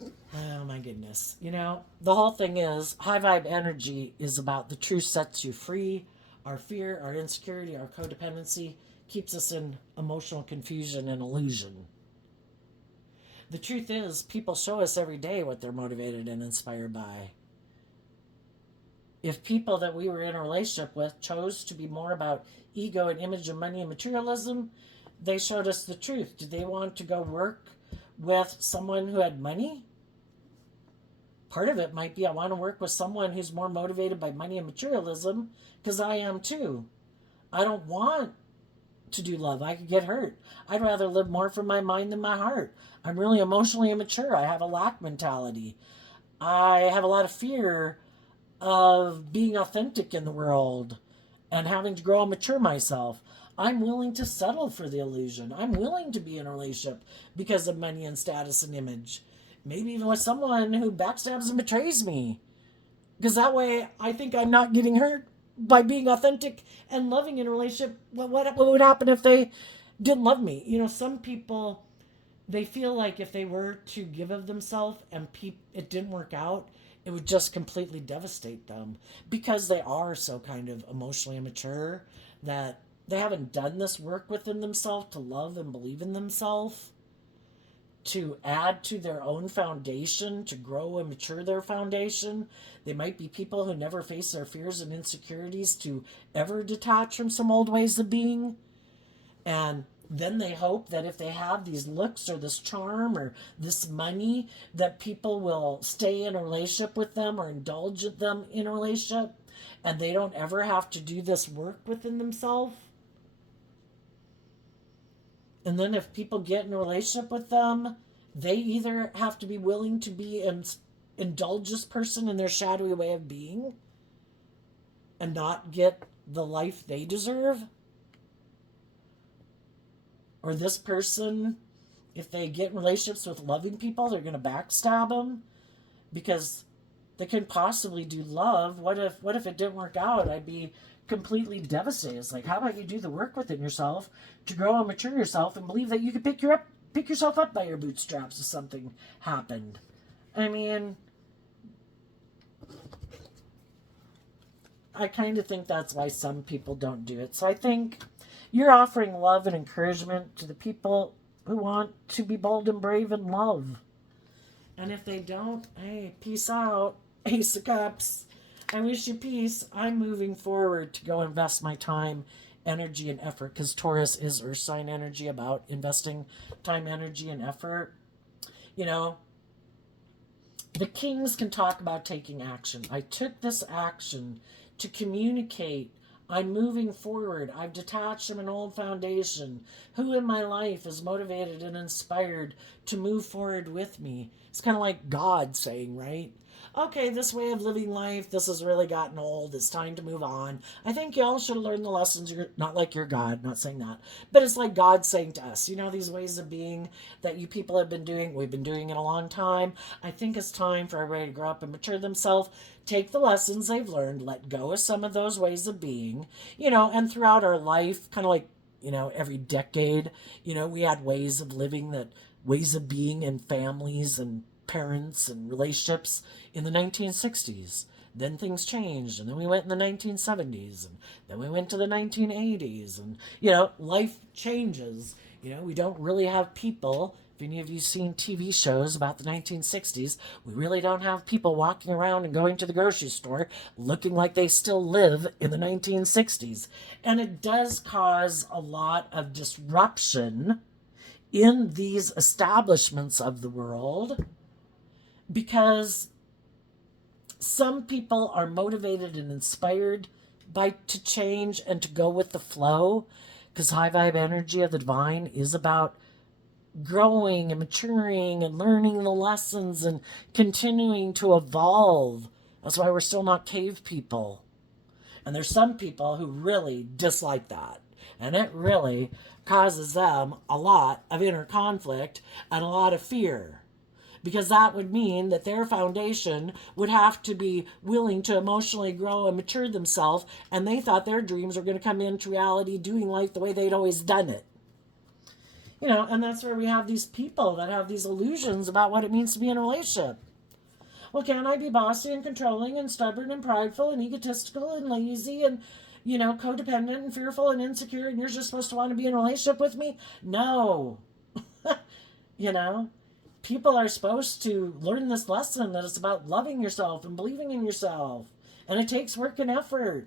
oh my goodness. The whole thing is, high vibe energy is about the truth sets you free. Our fear, our insecurity, our codependency keeps us in emotional confusion and illusion. The truth is, people show us every day what they're motivated and inspired by. If people that we were in a relationship with chose to be more about ego and image and money and materialism, they showed us the truth. Did they want to go work with someone who had money? Part of it might be I want to work with someone who's more motivated by money and materialism, because I am too. I don't want to do love. I could get hurt. I'd rather live more from my mind than my heart. I'm really emotionally immature. I have a lack mentality. I have a lot of fear of being authentic in the world and having to grow and mature myself. I'm willing to settle for the illusion. I'm willing to be in a relationship because of money and status and image. Maybe even with someone who backstabs and betrays me. Because that way I think I'm not getting hurt by being authentic and loving in a relationship. What would happen if they didn't love me? Some people, they feel like if they were to give of themselves and it didn't work out, it would just completely devastate them, because they are so kind of emotionally immature that they haven't done this work within themselves to love and believe in themselves, to add to their own foundation, to grow and mature their foundation. They might be people who never face their fears and insecurities to ever detach from some old ways of being. And then they hope that if they have these looks or this charm or this money, that people will stay in a relationship with them or indulge them in a relationship, and they don't ever have to do this work within themselves. And then if people get in a relationship with them, they either have to be willing to be an indulgent person in their shadowy way of being and not get the life they deserve. Or this person, if they get in relationships with loving people, they're going to backstab them because they couldn't possibly do love. What if it didn't work out? I'd be completely devastated. It's like, how about you do the work within yourself to grow and mature yourself and believe that you could pick yourself up by your bootstraps if something happened. I mean, I kind of think that's why some people don't do it. So I think you're offering love and encouragement to the people who want to be bold and brave and love. And if they don't, hey, peace out, Ace of Cups. I wish you peace. I'm moving forward to go invest my time, energy, and effort, because Taurus is Earth sign energy, about investing time, energy, and effort. The kings can talk about taking action. I took this action to communicate. I'm moving forward. I've detached from an old foundation. Who in my life is motivated and inspired to move forward with me? It's kind of like God saying, right? Okay, this way of living life, this has really gotten old. It's time to move on. I think y'all should learn the lessons. You're not like your God, not saying that. But it's like God saying to us, these ways of being that you people have been doing, we've been doing it a long time. I think it's time for everybody to grow up and mature themselves, take the lessons they've learned, let go of some of those ways of being, and throughout our life, kind of like, every decade, we had ways of living, ways of being in families and parents and relationships in the 1960s. Then things changed, and then we went in the 1970s, and then we went to the 1980s, and life changes. We don't really have people. If any of you seen TV shows about the 1960s, we really don't have people walking around and going to the grocery store looking like they still live in the 1960s. And it does cause a lot of disruption in these establishments of the world, because some people are motivated and inspired to change and to go with the flow, because high vibe energy of the divine is about growing and maturing and learning the lessons and continuing to evolve. That's why we're still not cave people. And there's some people who really dislike that, and it really causes them a lot of inner conflict and a lot of fear. Because that would mean that their foundation would have to be willing to emotionally grow and mature themselves, and they thought their dreams were going to come into reality doing life the way they'd always done it. And that's where we have these people that have these illusions about what it means to be in a relationship. Well, can I be bossy and controlling and stubborn and prideful and egotistical and lazy and, codependent and fearful and insecure, and you're just supposed to want to be in a relationship with me? No. People are supposed to learn this lesson that it's about loving yourself and believing in yourself. And it takes work and effort.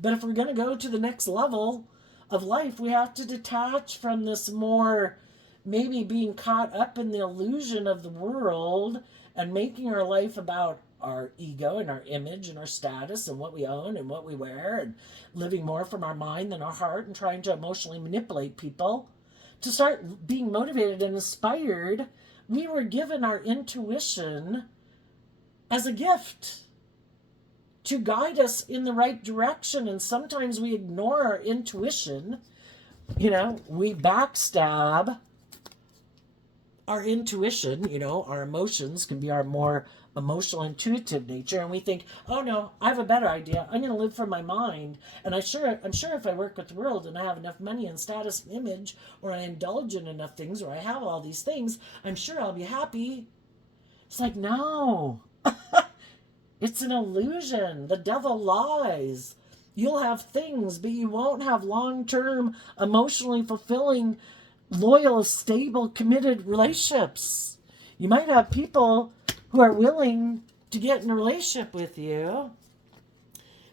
But if we're going to go to the next level of life, we have to detach from this more maybe being caught up in the illusion of the world and making our life about our ego and our image and our status and what we own and what we wear, and living more from our mind than our heart, and trying to emotionally manipulate people to start being motivated and inspired. We were given our intuition as a gift to guide us in the right direction, and sometimes we ignore our intuition. We backstab our intuition. Our emotions can be our more emotional, intuitive nature, and we think, oh no, I have a better idea. I'm going to live from my mind, and I'm sure if I work with the world and I have enough money and status and image, or I indulge in enough things, or I have all these things, I'm sure I'll be happy. It's like, no. It's an illusion. The devil lies. You'll have things, but you won't have long-term, emotionally fulfilling, loyal, stable, committed relationships. You might have people who are willing to get in a relationship with you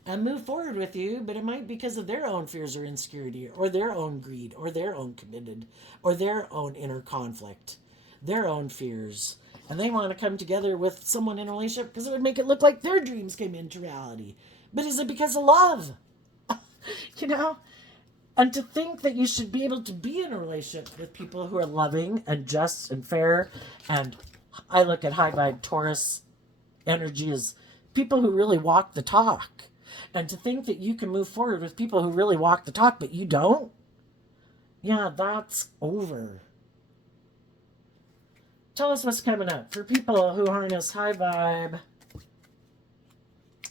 and move forward with you, but it might be because of their own fears or insecurity, or their own greed, or their own committed, or their own inner conflict, their own fears. And they want to come together with someone in a relationship because it would make it look like their dreams came into reality. But is it because of love? And to think that you should be able to be in a relationship with people who are loving and just and fair. And I look at high vibe Taurus energy as people who really walk the talk. And to think that you can move forward with people who really walk the talk, but you don't. Yeah, that's over. Tell us what's coming up for people who harness high vibe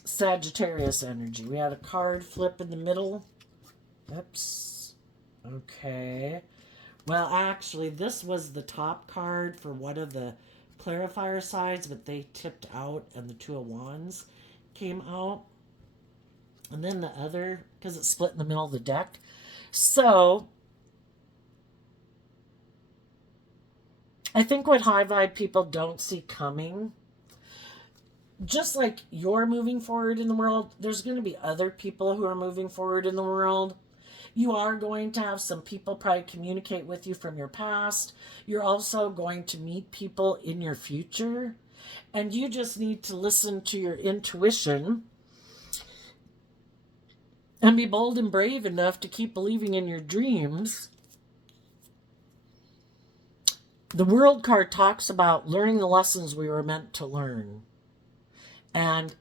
Sagittarius energy. We had a card flip in the middle. Oops. Okay. Well, actually, this was the top card for one of the clarifier sides, but they tipped out and the Two of Wands came out. And then the other, because it's split in the middle of the deck. So I think what high vibe people don't see coming, just like you're moving forward in the world, there's going to be other people who are moving forward in the world. You are going to have some people probably communicate with you from your past. You're also going to meet people in your future. And you just need to listen to your intuition and be bold and brave enough to keep believing in your dreams. The World card talks about learning the lessons we were meant to learn. And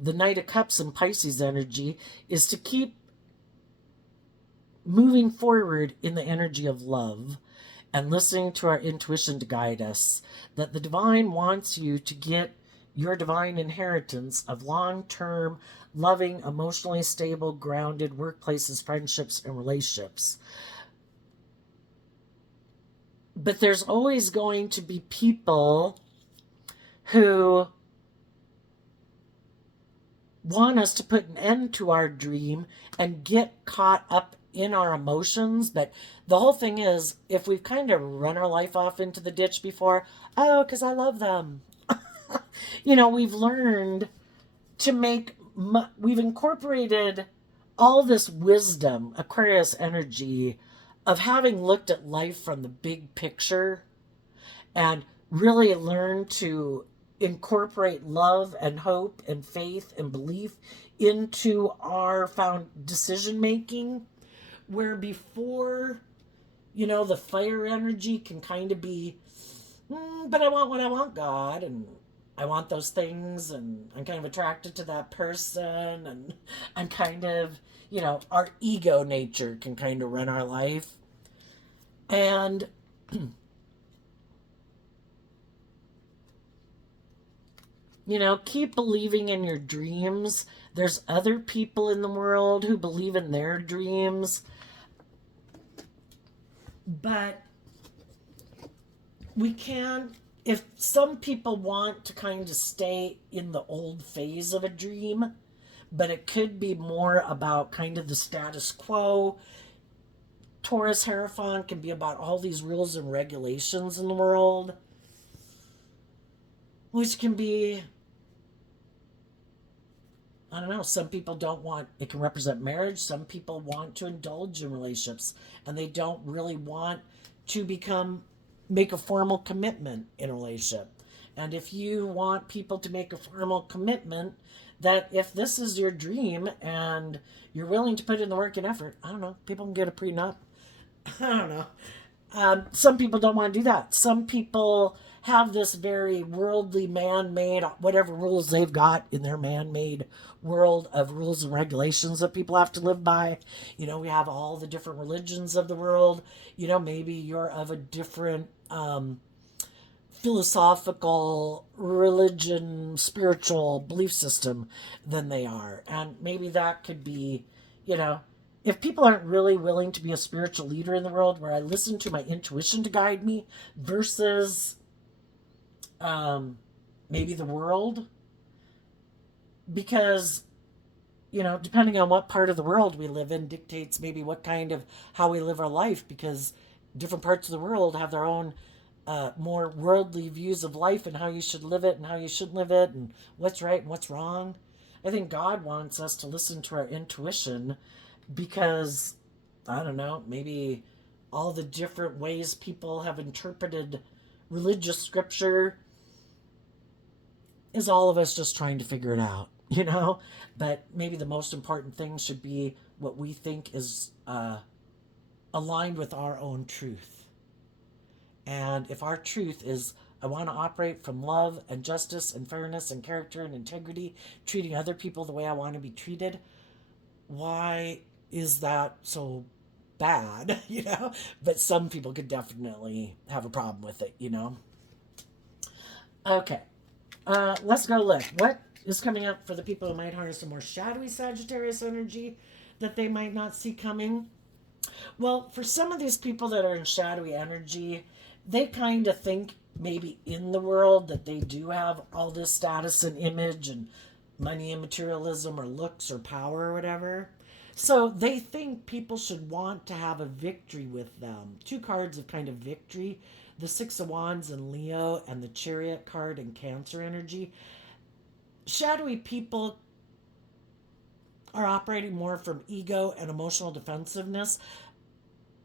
the Knight of Cups and Pisces energy is to keep moving forward in the energy of love and listening to our intuition to guide us. That the divine wants you to get your divine inheritance of long-term, loving, emotionally stable, grounded workplaces, friendships, and relationships. But there's always going to be people who want us to put an end to our dream and get caught up in our emotions. But the whole thing is, if we've kind of run our life off into the ditch before, oh, because I love them. We've learned to we've incorporated all this wisdom, Aquarius energy, of having looked at life from the big picture and really learned to incorporate love and hope and faith and belief into our decision making, where before, the fire energy can kind of be, but I want what I want, God, and I want those things, and I'm kind of attracted to that person, and I'm kind of, our ego nature can kind of run our life. And keep believing in your dreams. There's other people in the world who believe in their dreams. But we can, if some people want to kind of stay in the old phase of a dream, but it could be more about kind of the status quo. Taurus Hierophant can be about all these rules and regulations in the world, which can be, I don't know, some people don't want, it can represent marriage. Some people want to indulge in relationships and they don't really want to make a formal commitment in a relationship. And if you want people to make a formal commitment that if this is your dream and you're willing to put in the work and effort, I don't know, people can get a prenup. I don't know. Some people don't want to do that. Some people have this very worldly, man made, whatever rules they've got in their man made world of rules and regulations that people have to live by. You know, we have all the different religions of the world. You know, maybe you're of a different philosophical, religion, spiritual belief system than they are. And maybe that could be, you know, if people aren't really willing to be a spiritual leader in the world where I listen to my intuition to guide me versus maybe the world, because, you know, depending on what part of the world we live in dictates maybe what kind of how we live our life, because different parts of the world have their own more worldly views of life and how you should live it and how you shouldn't live it and what's right and what's wrong. I think God wants us to listen to our intuition because, I don't know, maybe all the different ways people have interpreted religious scripture is all of us just trying to figure it out, you know? But maybe the most important thing should be what we think is aligned with our own truth. And if our truth is, I want to operate from love and justice and fairness and character and integrity, treating other people the way I want to be treated, why is that so bad, you know? But some people could definitely have a problem with it, you know? Okay. Let's go look. What is coming up for the people who might harness some more shadowy Sagittarius energy that they might not see coming? Well, for some of these people that are in shadowy energy, they kind of think maybe in the world that they do have all this status and image and money and materialism or looks or power or whatever. So they think people should want to have a victory with them. Two cards of kind of victory, the Six of Wands in Leo and the Chariot card in Cancer energy. Shadowy people are operating more from ego and emotional defensiveness.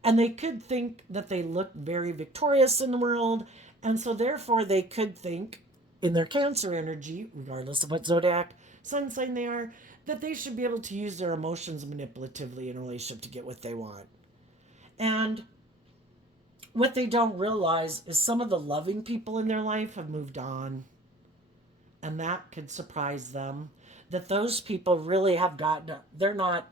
And they could think that they look very victorious in the world. And so therefore they could think in their Cancer energy, regardless of what zodiac sun sign they are, that they should be able to use their emotions manipulatively in a relationship to get what they want. And what they don't realize is some of the loving people in their life have moved on. And that could surprise them. That those people really have gotten, they're not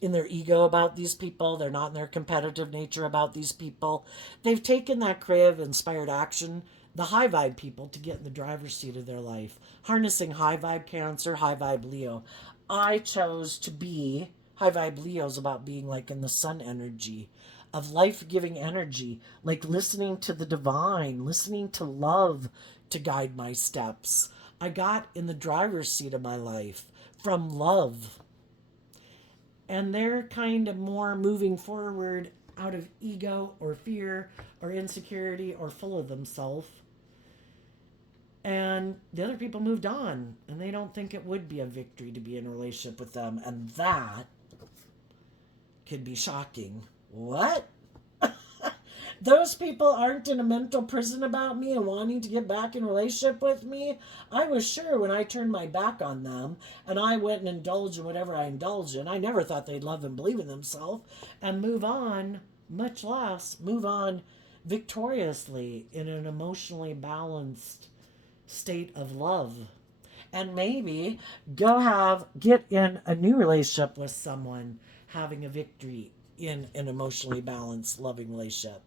in their ego about these people. They're not in their competitive nature about these people. They've taken that creative, inspired action, the high vibe people, to get in the driver's seat of their life. Harnessing high vibe Cancer, high vibe Leo. I chose to be, high vibe Leo's about being like in the sun energy, of life-giving energy, like listening to the divine, listening to love to guide my steps. I got in the driver's seat of my life from love. And they're kind of more moving forward out of ego or fear or insecurity or full of themselves. And the other people moved on, and they don't think it would be a victory to be in a relationship with them. And that could be shocking. What? Those people aren't in a mental prison about me and wanting to get back in a relationship with me? I was sure when I turned my back on them and I went and indulged in whatever I indulged in, I never thought they'd love and believe in themselves and move on, much less move on victoriously in an emotionally balanced state of love. And maybe get in a new relationship with someone having a victory in an emotionally balanced, loving relationship.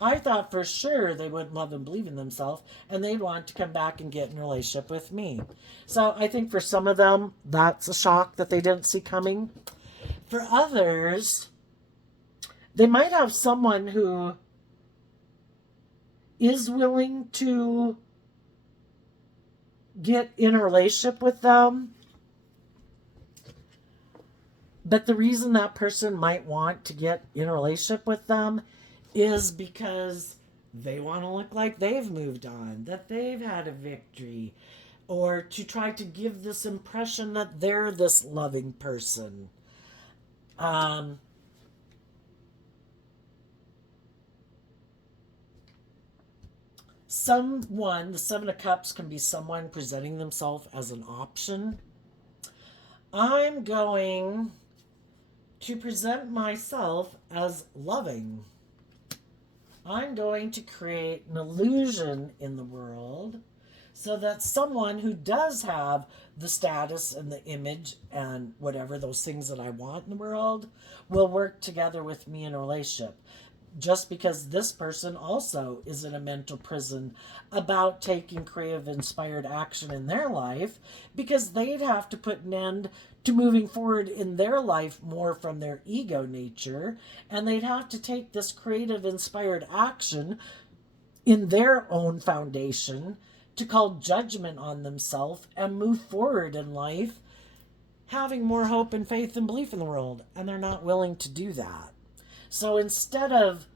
I thought for sure they wouldn't love and believe in themselves and they'd want to come back and get in a relationship with me. So I think for some of them, that's a shock that they didn't see coming. For others, they might have someone who is willing to get in a relationship with them. But the reason that person might want to get in a relationship with them is because they want to look like they've moved on, that they've had a victory, or to try to give this impression that they're this loving person. someone, the Seven of Cups can be someone presenting themselves as an option. I'm going to present myself as loving. I'm going to create an illusion in the world so that someone who does have the status and the image and whatever, those things that I want in the world, will work together with me in a relationship. Just because this person also is in a mental prison about taking creative, inspired action in their life, because they'd have to put an end to moving forward in their life more from their ego nature, and they'd have to take this creative, inspired action in their own foundation to call judgment on themselves and move forward in life, having more hope and faith and belief in the world, and they're not willing to do that. So instead of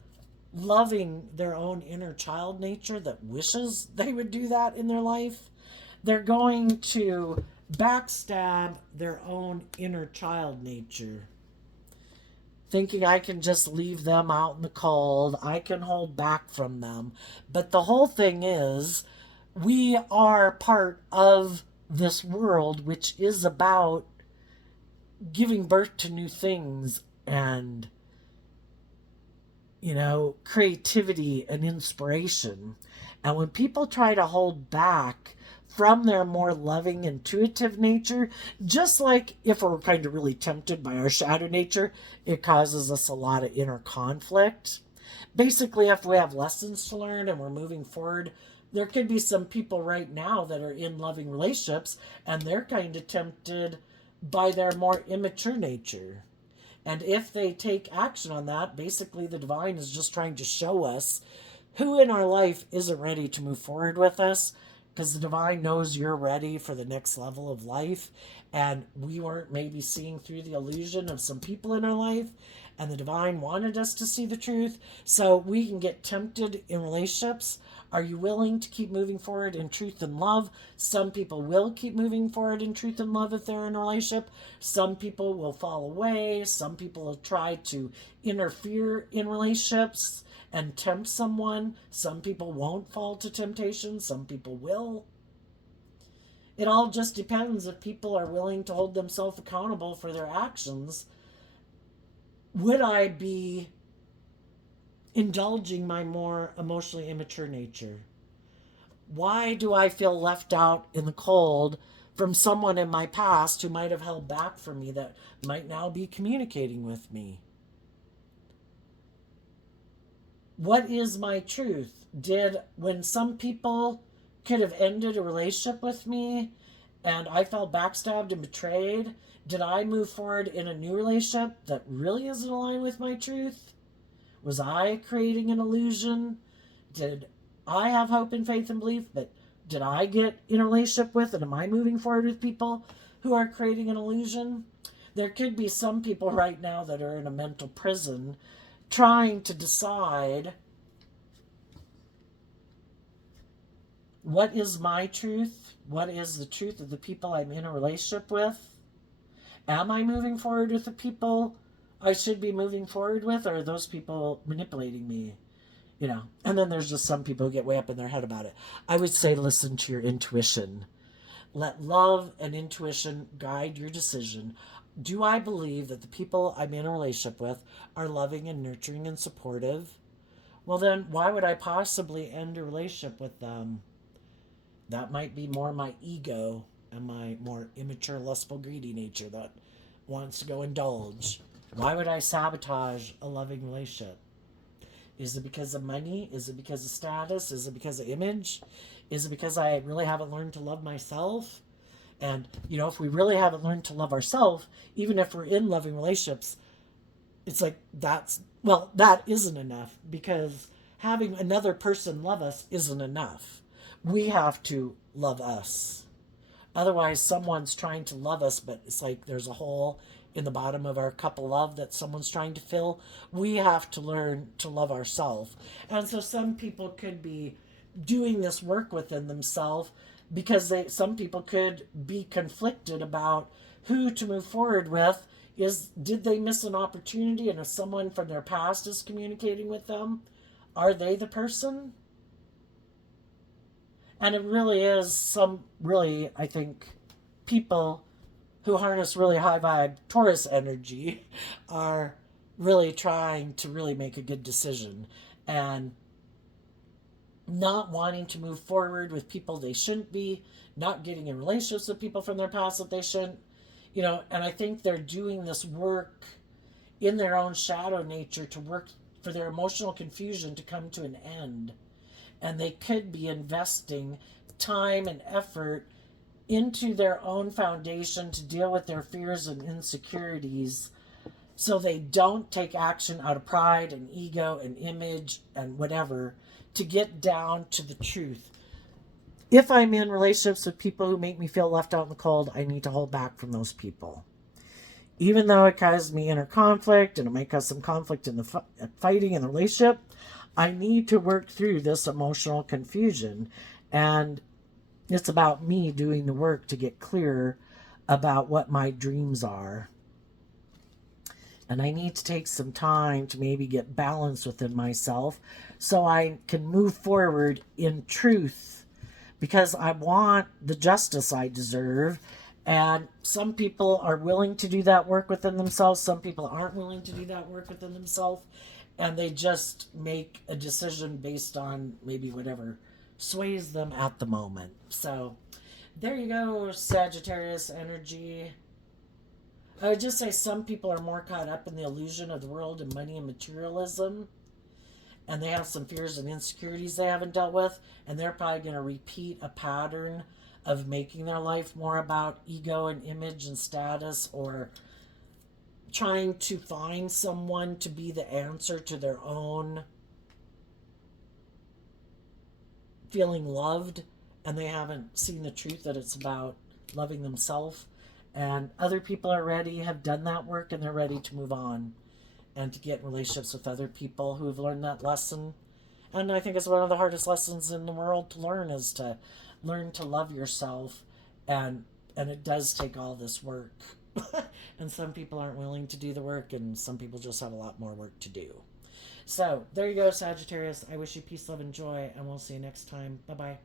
loving their own inner child nature that wishes they would do that in their life, they're going to backstab their own inner child nature, thinking I can just leave them out in the cold, I can hold back from them. But the whole thing is, we are part of this world, which is about giving birth to new things and, creativity and inspiration. And when people try to hold back from their more loving, intuitive nature, just like if we're kind of really tempted by our shadow nature, it causes us a lot of inner conflict. Basically, if we have lessons to learn and we're moving forward, there could be some people right now that are in loving relationships and they're kind of tempted by their more immature nature. And if they take action on that, basically the divine is just trying to show us who in our life isn't ready to move forward with us, because the divine knows you're ready for the next level of life, and we weren't maybe seeing through the illusion of some people in our life, and the divine wanted us to see the truth. So we can get tempted in relationships. Are you willing to keep moving forward in truth and love? Some people will keep moving forward in truth and love if they're in a relationship. Some people will fall away. Some people will try to interfere in relationships and tempt someone. Some people won't fall to temptation. Some people will. It all just depends if people are willing to hold themselves accountable for their actions. Would I be indulging my more emotionally immature nature? Why do I feel left out in the cold from someone in my past who might have held back from me that might now be communicating with me? What is my truth? When some people could have ended a relationship with me and I felt backstabbed and betrayed, did I move forward in a new relationship that really isn't aligned with my truth? Was I creating an illusion? Did I have hope and faith and belief, but did I get in a relationship with, and am I moving forward with people who are creating an illusion? There could be some people right now that are in a mental prison trying to decide, what is my truth? What is the truth of the people I'm in a relationship with? Am I moving forward with the people I should be moving forward with, or are those people manipulating me? And then there's just some people who get way up in their head about it. I would say listen to your intuition. Let love and intuition guide your decision. Do I believe that the people I'm in a relationship with are loving and nurturing and supportive? Well, then why would I possibly end a relationship with them? That might be more my ego and my more immature, lustful, greedy nature that wants to go indulge. Why would I sabotage a loving relationship? Is it because of money? Is it because of status? Is it because of image? Is it because I really haven't learned to love myself? And, if we really haven't learned to love ourselves, even if we're in loving relationships, it's like that isn't enough, because having another person love us isn't enough. We have to love us. Otherwise, someone's trying to love us, but it's like there's a hole in the bottom of our cup of love that someone's trying to fill. We have to learn to love ourselves. And so some people could be doing this work within themselves because some people could be conflicted about who to move forward with. Did they miss an opportunity? And if someone from their past is communicating with them, are they the person? And it really is some, really, I think, people who harness really high vibe Taurus energy are really trying to really make a good decision and not wanting to move forward with people they shouldn't be, not getting in relationships with people from their past that they shouldn't, and I think they're doing this work in their own shadow nature to work for their emotional confusion to come to an end. And they could be investing time and effort into their own foundation to deal with their fears and insecurities so they don't take action out of pride and ego and image and whatever to get down to the truth. If I'm in relationships with people who make me feel left out in the cold, I need to hold back from those people. Even though it causes me inner conflict and it might cause some conflict in the fighting in the relationship, I need to work through this emotional confusion. And it's about me doing the work to get clear about what my dreams are. And I need to take some time to maybe get balance within myself so I can move forward in truth, because I want the justice I deserve. And some people are willing to do that work within themselves. Some people aren't willing to do that work within themselves. And they just make a decision based on maybe whatever sways them at the moment. So there you go, Sagittarius energy. I would just say some people are more caught up in the illusion of the world and money and materialism. And they have some fears and insecurities they haven't dealt with. And they're probably going to repeat a pattern of making their life more about ego and image and status, or trying to find someone to be the answer to their own feeling loved, and they haven't seen the truth that it's about loving themselves. And other people are ready, have done that work, and they're ready to move on and to get in relationships with other people who have learned that lesson. And I think it's one of the hardest lessons in the world to learn, is to learn to love yourself. And it does take all this work. And some people aren't willing to do the work, and some people just have a lot more work to do. So there you go, Sagittarius. I wish you peace, love, and joy, and we'll see you next time. Bye bye.